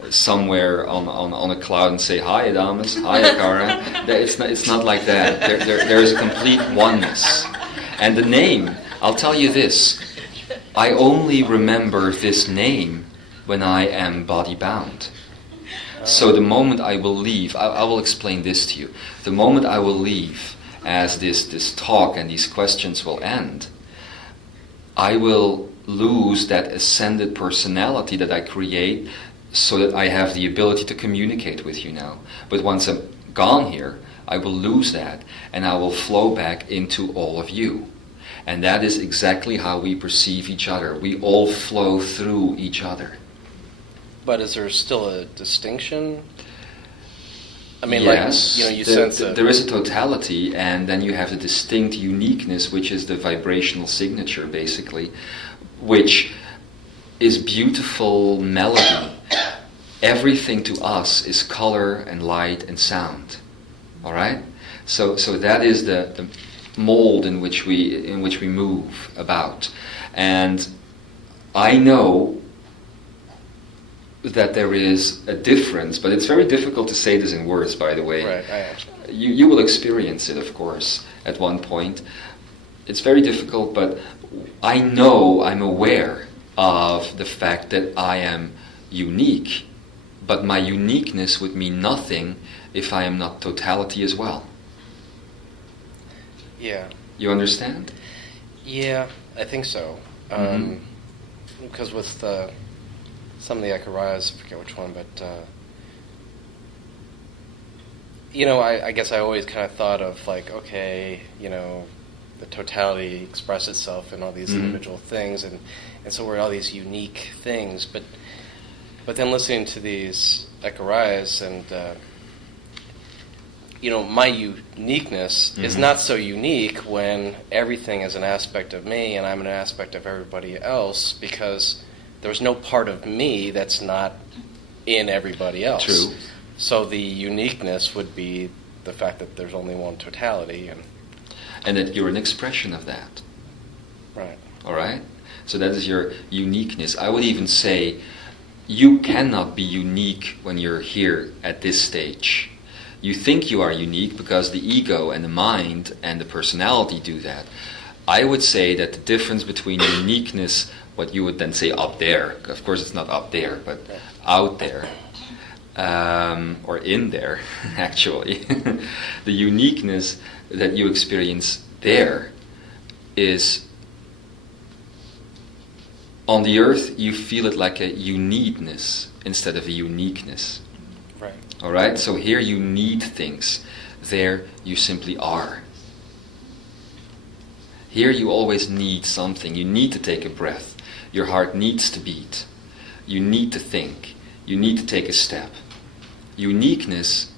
somewhere on a cloud and say, "Hi, Adamus. Hi, Ekara." It's not like that. There is a complete oneness. And the name, I'll tell you this. I only remember this name when I am body-bound. So the moment I will leave, I will explain this to you. The moment I will leave, as this talk and these questions will end, I will lose that ascended personality that I create so that I have the ability to communicate with you now. But once I'm gone here, I will lose that, and I will flow back into all of you. And that is exactly how we perceive each other. We all flow through each other. But is there still a distinction? I mean, yes, you sense there is a totality, and then you have the distinct uniqueness, which is the vibrational signature, basically, which is beautiful melody. Everything to us is color and light and sound. All right? So that is the mold in which we move about. And I know that there is a difference, but it's very difficult to say this in words, by the way. Right, you will experience it, of course, at one point. It's very difficult, but I know, I'm aware of the fact that I am unique, but my uniqueness would mean nothing if I am not totality as well. Yeah. You understand? Yeah, I think so. because with some of the Ekaras, I forget which one, but I guess I always kind of thought of like, okay, the totality express itself in all these individual things, and so we're all these unique things. But then listening to these Ekaras and my uniqueness is not so unique when everything is an aspect of me and I'm an aspect of everybody else, because there's no part of me that's not in everybody else. True. So the uniqueness would be the fact that there's only one totality. And that you're an expression of that. Right. All right? So that is your uniqueness. I would even say you cannot be unique when you're here at this stage. You think you are unique because the ego and the mind and the personality do that. I would say that the difference between uniqueness, what you would then say up there, of course it's not up there, but out there, or in there, actually, the uniqueness that you experience there is, on the earth you feel it like a you needness instead of a uniqueness. Right. All right? So here you need things. There you simply are. Here you always need something. You need to take a breath. Your heart needs to beat. You need to think. You need to take a step. Uniqueness,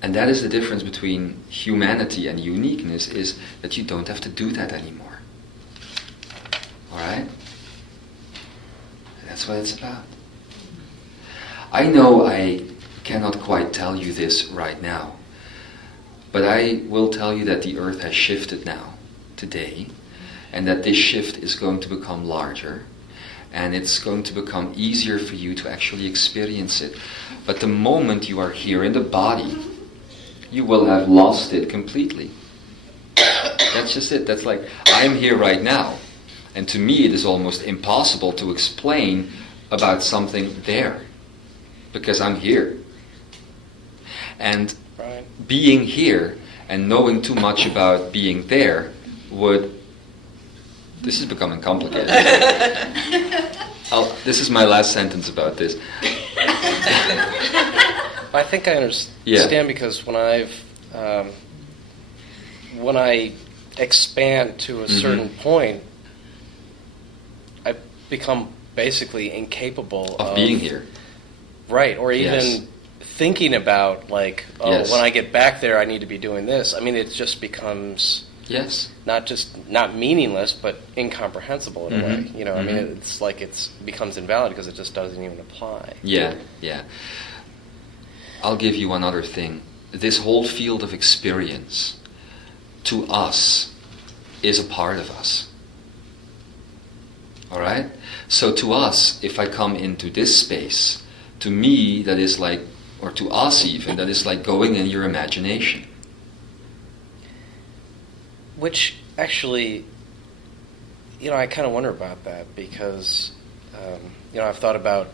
and that is the difference between humanity and uniqueness, is that you don't have to do that anymore. All right? That's what it's about. I know I cannot quite tell you this right now, but I will tell you that the earth has shifted now, today, and that this shift is going to become larger, and it's going to become easier for you to actually experience it. But the moment you are here in the body, you will have lost it completely. That's just it. That's like, I'm here right now, and to me it is almost impossible to explain about something there, because I'm here. And being here and knowing too much about being there would... This is becoming complicated. This is my last sentence about this. I think I understand, because when I expand to a certain point, I become basically incapable of being here. Right, or even thinking about, like, when I get back there, I need to be doing this. I mean, it just becomes not meaninless, but incomprehensible in a way. I mean, it's like it becomes invalid because it just doesn't even apply. Yeah. I'll give you one other thing. This whole field of experience, to us, is a part of us. All right? So to us, if I come into this space, to me, that is like, or to us even, that is like going in your imagination. Which actually, I kind of wonder about that, because, I've thought about,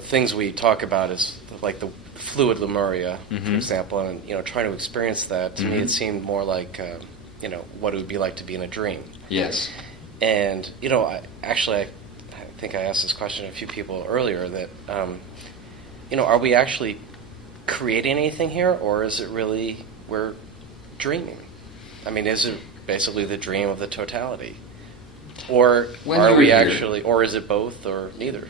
things we talk about is like the fluid Lemuria, for example, and, trying to experience that, to me it seemed more like, what it would be like to be in a dream. Yes. And, I think I asked this question to a few people earlier, that, are we actually creating anything here, or is it really we're dreaming? I mean, is it basically the dream of the totality? Or are we actually, or is it both, or neither?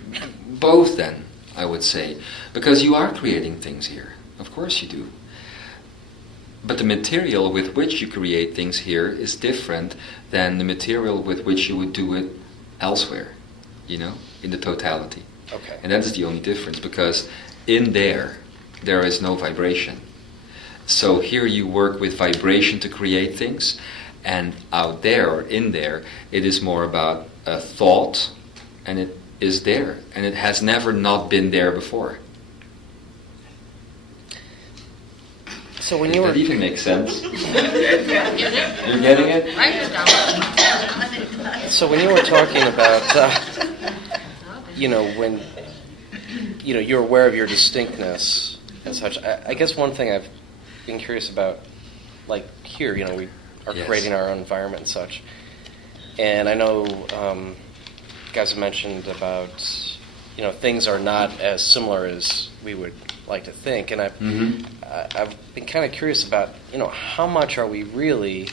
Both, then, I would say. Because you are creating things here. Of course you do. But the material with which you create things here is different than the material with which you would do it elsewhere, in the totality. Okay. And that is the only difference, because in there is no vibration. So here you work with vibration to create things, and out there, or in there, it is more about a thought, and it is there, and it has never not been there before. So when you were... That even makes sense. You're getting it? So when you were talking about, when, you're aware of your distinctness and such, I guess one thing I've been curious about, like here, we are creating our own environment and such. And I know you guys have mentioned about, things are not as similar as we would like to think. And I've been kind of curious about, how much are we really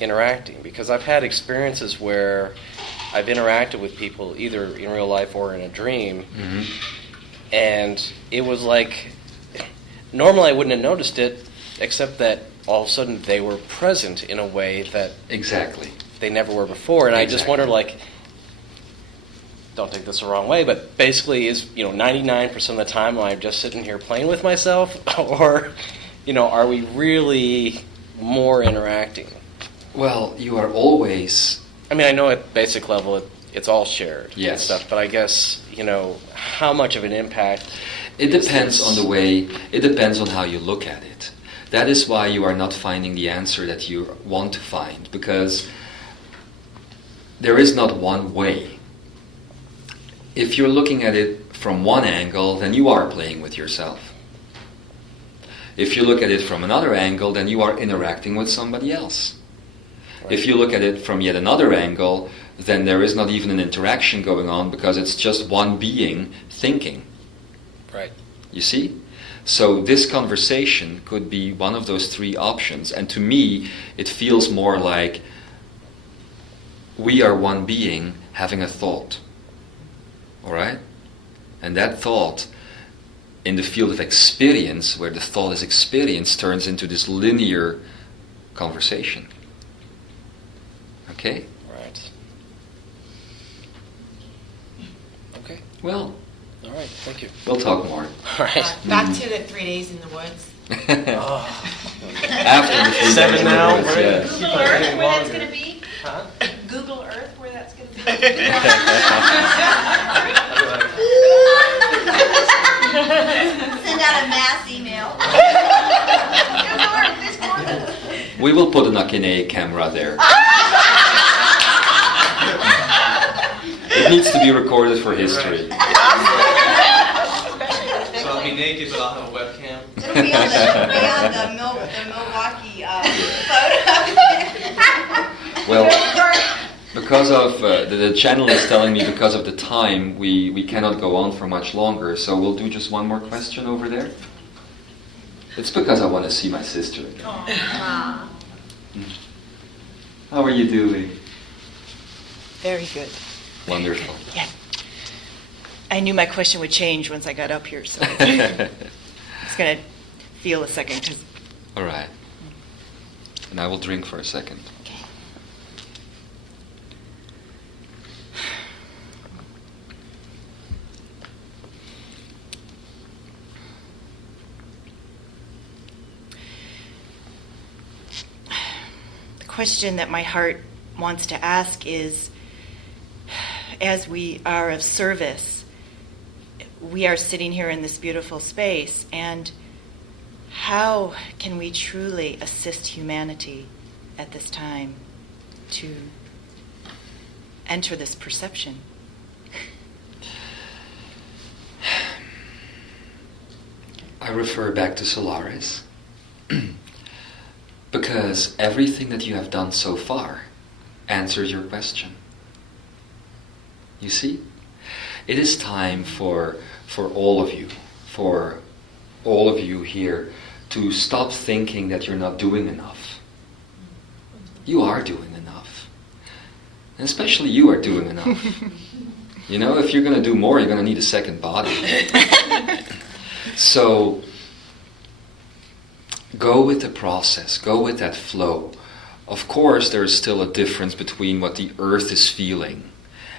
interacting? Because I've had experiences where I've interacted with people either in real life or in a dream, and it was like, normally I wouldn't have noticed it, except that all of a sudden they were present in a way that Exactly. they never were before. And I just wondered, don't take this the wrong way, but basically is, 99% of the time am I just sitting here playing with myself, or, are we really more interacting? Well, you are always... I mean, I know at basic level it's all shared and Yes. stuff, but I guess, how much of an impact... It depends on the way, it depends on how you look at it. That is why you are not finding the answer that you want to find, because there is not one way. If you're looking at it from one angle, then you are playing with yourself. If you look at it from another angle, then you are interacting with somebody else. Right. If you look at it from yet another angle, then there is not even an interaction going on, because it's just one being thinking. Right. You see? So this conversation could be one of those three options. And to me, it feels more like we are one being having a thought. All right? And that thought, in the field of experience, where the thought is experienced, turns into this linear conversation. Okay? Right. Okay. Well... All right, thank you. We'll talk more. All right. Back to the 3 days in the woods. After the 3 7 days in the now, woods, right? yes. Google Earth where that's going to be? Huh? Google Earth where that's going to be? Send out a mass email. Google Earth this morning. We will put an Akine camera there. It needs to be recorded for history. So I'll be naked, but I'll have a webcam. It'll be on the Milwaukee photo. Well, because of the channel is telling me because of the time, we cannot go on for much longer. So we'll do just one more question over there. It's because I want to see my sister again. How are you doing? Very good. Wonderful. Yeah. I knew my question would change once I got up here, so it's going to feel a second. All right. And I will drink for a second. Okay. The question that my heart wants to ask is, as we are of service, we are sitting here in this beautiful space, and how can we truly assist humanity at this time to enter this perception? I refer back to Solarys, because everything that you have done so far answers your question. You see? It is time for all of you here, to stop thinking that you're not doing enough. You are doing enough. And especially you are doing enough. You know, if you're going to do more, you're going to need a second body. So, go with the process. Go with that flow. Of course, there is still a difference between what the earth is feeling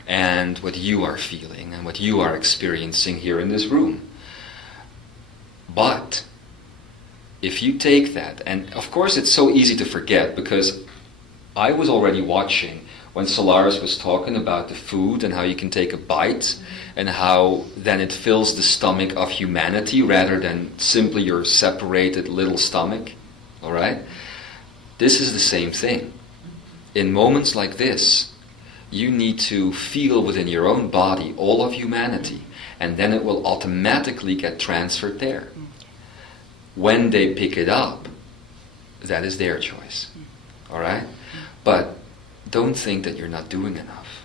and what you are feeling and what you are experiencing here in this room. But if you take that, and of course it's so easy to forget, because I was already watching when Solarys was talking about the food and how you can take a bite and how then it fills the stomach of humanity rather than simply your separated little stomach. All right? This is the same thing. In moments like this, you need to feel within your own body all of humanity, and then it will automatically get transferred there. When they pick it up, that is their choice. All right? But don't think that you're not doing enough.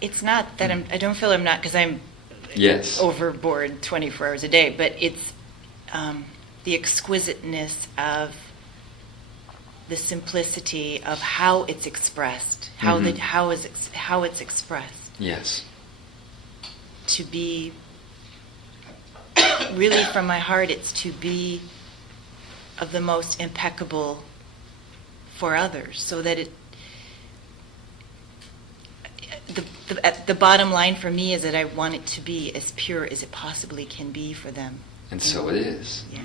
It's not that I don't feel I'm not, because I'm Yes. overboard 24 hours a day, but it's the exquisiteness of the simplicity of how it's expressed, how it's expressed. Yes. To be, really from my heart, it's to be of the most impeccable for others, so that the bottom line for me is that I want it to be as pure as it possibly can be for them. And so it is. Yes.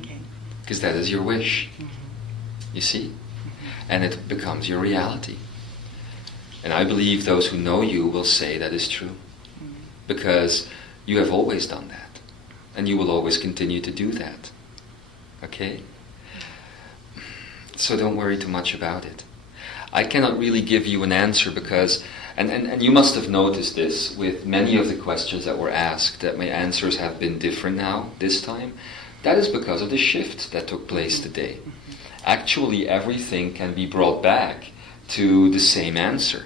Okay. Because that is your wish. Mm-hmm. You see? And it becomes your reality. And I believe those who know you will say that is true. Because you have always done that. And you will always continue to do that. Okay? So don't worry too much about it. I cannot really give you an answer because, and you must have noticed this with many of the questions that were asked, that my answers have been different now, this time. That is because of the shift that took place today. Actually, everything can be brought back to the same answer,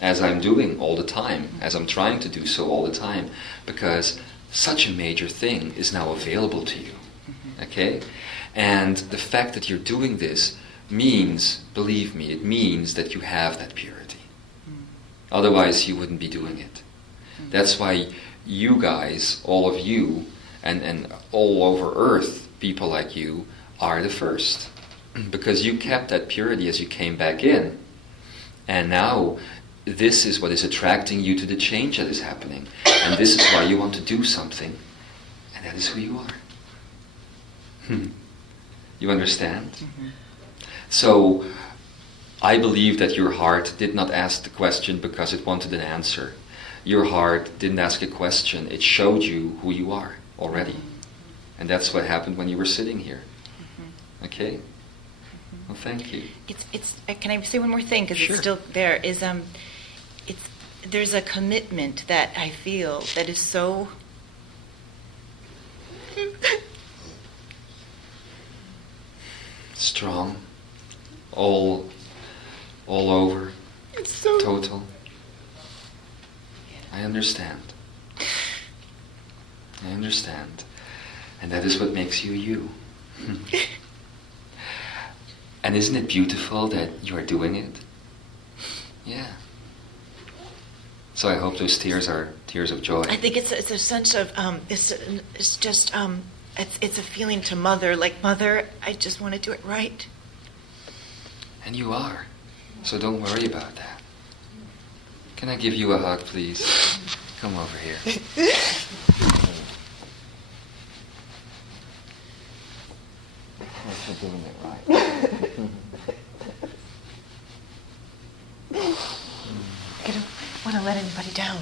as I'm doing all the time, as I'm trying to do so all the time, because such a major thing is now available to you. Okay? And the fact that you're doing this means, believe me, it means that you have that purity. Otherwise, you wouldn't be doing it. That's why you guys, all of you, and all over Earth, people like you, are the first. Because you kept that purity as you came back in. And now, this is what is attracting you to the change that is happening. And this is why you want to do something. And that is who you are. You understand? Mm-hmm. So, I believe that your heart did not ask the question because it wanted an answer. Your heart didn't ask a question. It showed you who you are already. And that's what happened when you were sitting here. Okay? Well, thank you. It's. Can I say one more thing? Because Sure. it's still there. There's a commitment that I feel that is so strong, all over, it's so total. I understand. I understand. And that is what makes you you. And isn't it beautiful that you are doing it? Yeah. So I hope those tears are tears of joy. I think it's a sense of it's a feeling to Mother, like, Mother, I just want to do it right. And you are. So don't worry about that. Can I give you a hug, please? Come over here. You're doing it right. I don't want to let anybody down.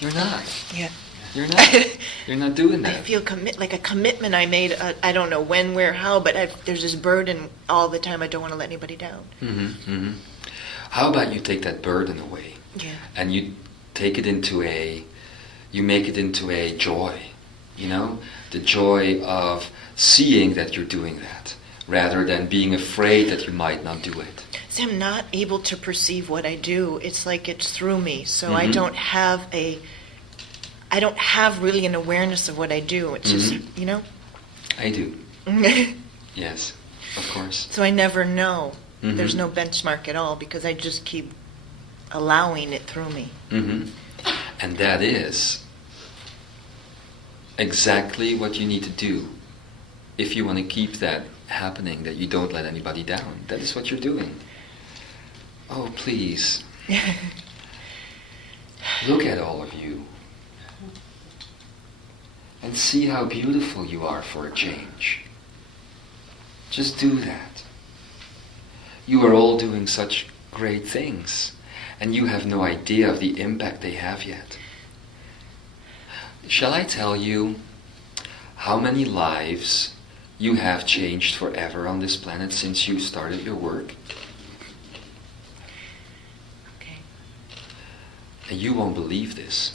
You're not. Yeah. You're not. You're not doing that. I feel like a commitment I made. I don't know when, where, how, but there's this burden all the time. I don't want to let anybody down. Mm-hmm, mm-hmm. How about you take that burden away? Yeah. And you take it you make it into a joy. You know? The joy of seeing that you're doing that, rather than being afraid that you might not do it. See, I'm not able to perceive what I do. It's like it's through me. So Mm-hmm. I don't have really an awareness of what I do. It's just, you know? I do. Yes, of course. So I never know. Mm-hmm. There's no benchmark at all because I just keep allowing it through me. Mm-hmm. And that is exactly what you need to do if you want to keep that happening, that you don't let anybody down. That is what you're doing. Oh, please. Look at all of you. And see how beautiful you are for a change. Just do that. You are all doing such great things, and you have no idea of the impact they have yet. Shall I tell you how many lives you have changed forever on this planet since you started your work? Okay. And you won't believe this,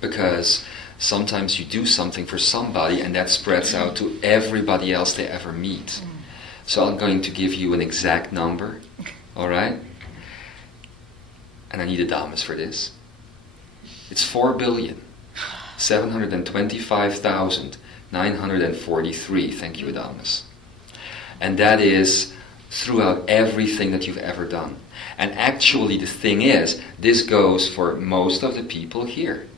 because sometimes you do something for somebody and that spreads out to everybody else they ever meet. So I'm going to give you an exact number, all right? And I need a Dhammas for this. It's 4,725,943. Thank you, Adamus. And that is throughout everything that you've ever done. And actually the thing is, this goes for most of the people here.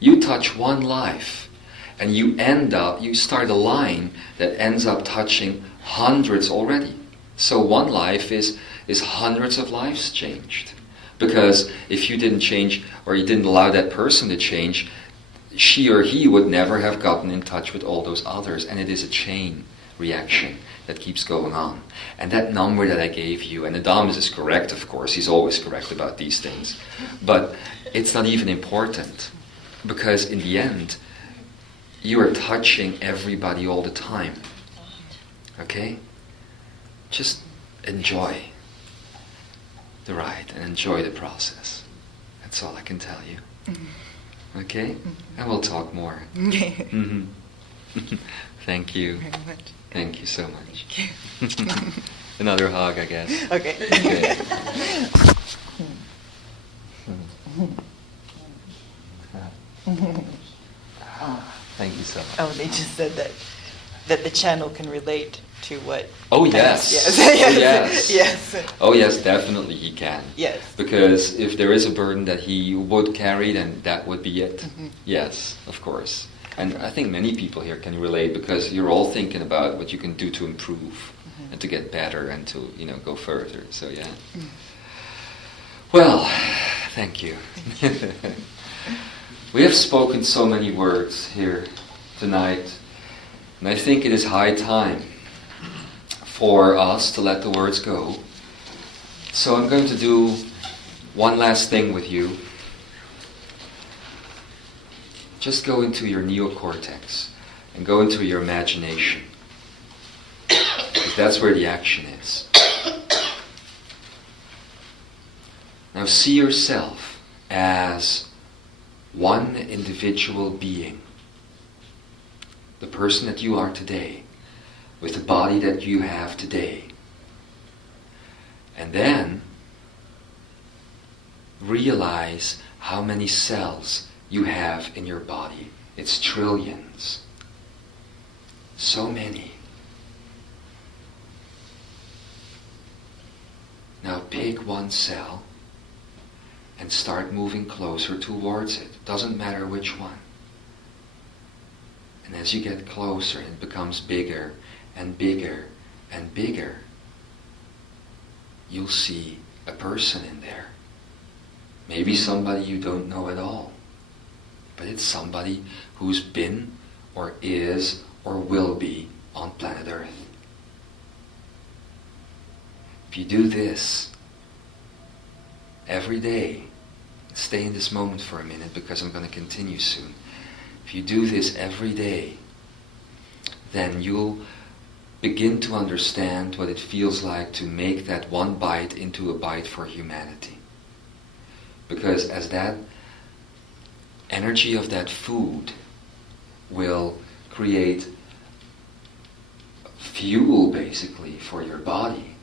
You touch one life, and you start a line that ends up touching hundreds already. So one life is hundreds of lives changed. Because if you didn't change, or you didn't allow that person to change, she or he would never have gotten in touch with all those others. And it is a chain reaction that keeps going on. And that number that I gave you, and Adamus is correct, of course, he's always correct about these things, but it's not even important, because in the end, you are touching everybody all the time. Okay? Just enjoy the ride and enjoy the process. That's all I can tell you. Okay? And we'll talk more. Mm-hmm. Thank you. Very much. Thank you so much. Another hug, I guess. Okay. Thank you so much. Oh, they just said that the channel can relate to what. Oh yes. Yes. Oh yes. Yes. Oh yes, definitely he can. Yes. Because if there is a burden that he would carry, then that would be it. Yes, of course. And I think many people here can relate, because you're all thinking about what you can do to improve and to get better and to, go further. So yeah. Well, thank you. We have spoken so many words here tonight, and I think it is high time for us to let the words go. So I'm going to do one last thing with you. Just go into your neocortex and go into your imagination, because that's where the action is. Now see yourself as one individual being, the person that you are today, with the body that you have today. And then realize how many cells you have in your body. It's trillions. So many. Now pick one cell and start moving closer towards it. Doesn't matter which one. And as you get closer, it becomes bigger and bigger and bigger. You'll see a person in there. Maybe somebody you don't know at all. But it's somebody who's been or is or will be on planet Earth. If you do this every day, stay in this moment for a minute, because I'm going to continue soon. If you do this every day, then you'll begin to understand what it feels like to make that one bite into a bite for humanity. Because as that energy of that food will create fuel, basically, for your body,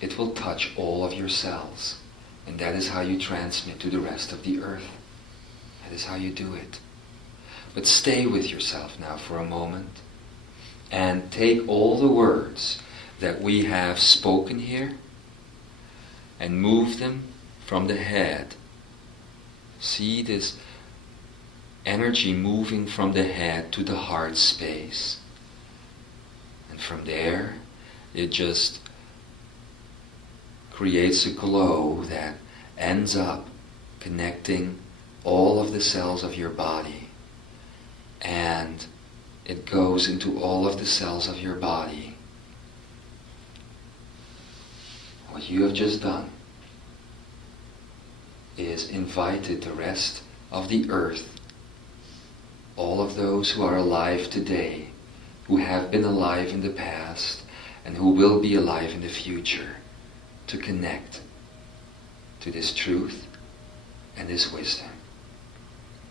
it will touch all of your cells. And that is how you transmit to the rest of the earth. That is how you do it. But stay with yourself now for a moment and take all the words that we have spoken here and move them from the head. See this energy moving from the head to the heart space. And from there, it just creates a glow that ends up connecting all of the cells of your body. And it goes into all of the cells of your body. What you have just done is invited the rest of the earth, all of those who are alive today, who have been alive in the past, and who will be alive in the future, to connect to this truth and this wisdom.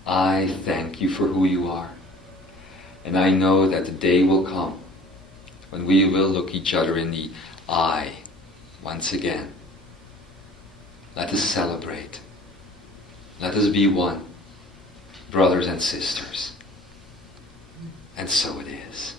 I thank you for who you are. And I know that the day will come when we will look each other in the eye once again. Let us celebrate. Let us be one, brothers and sisters. And so it is.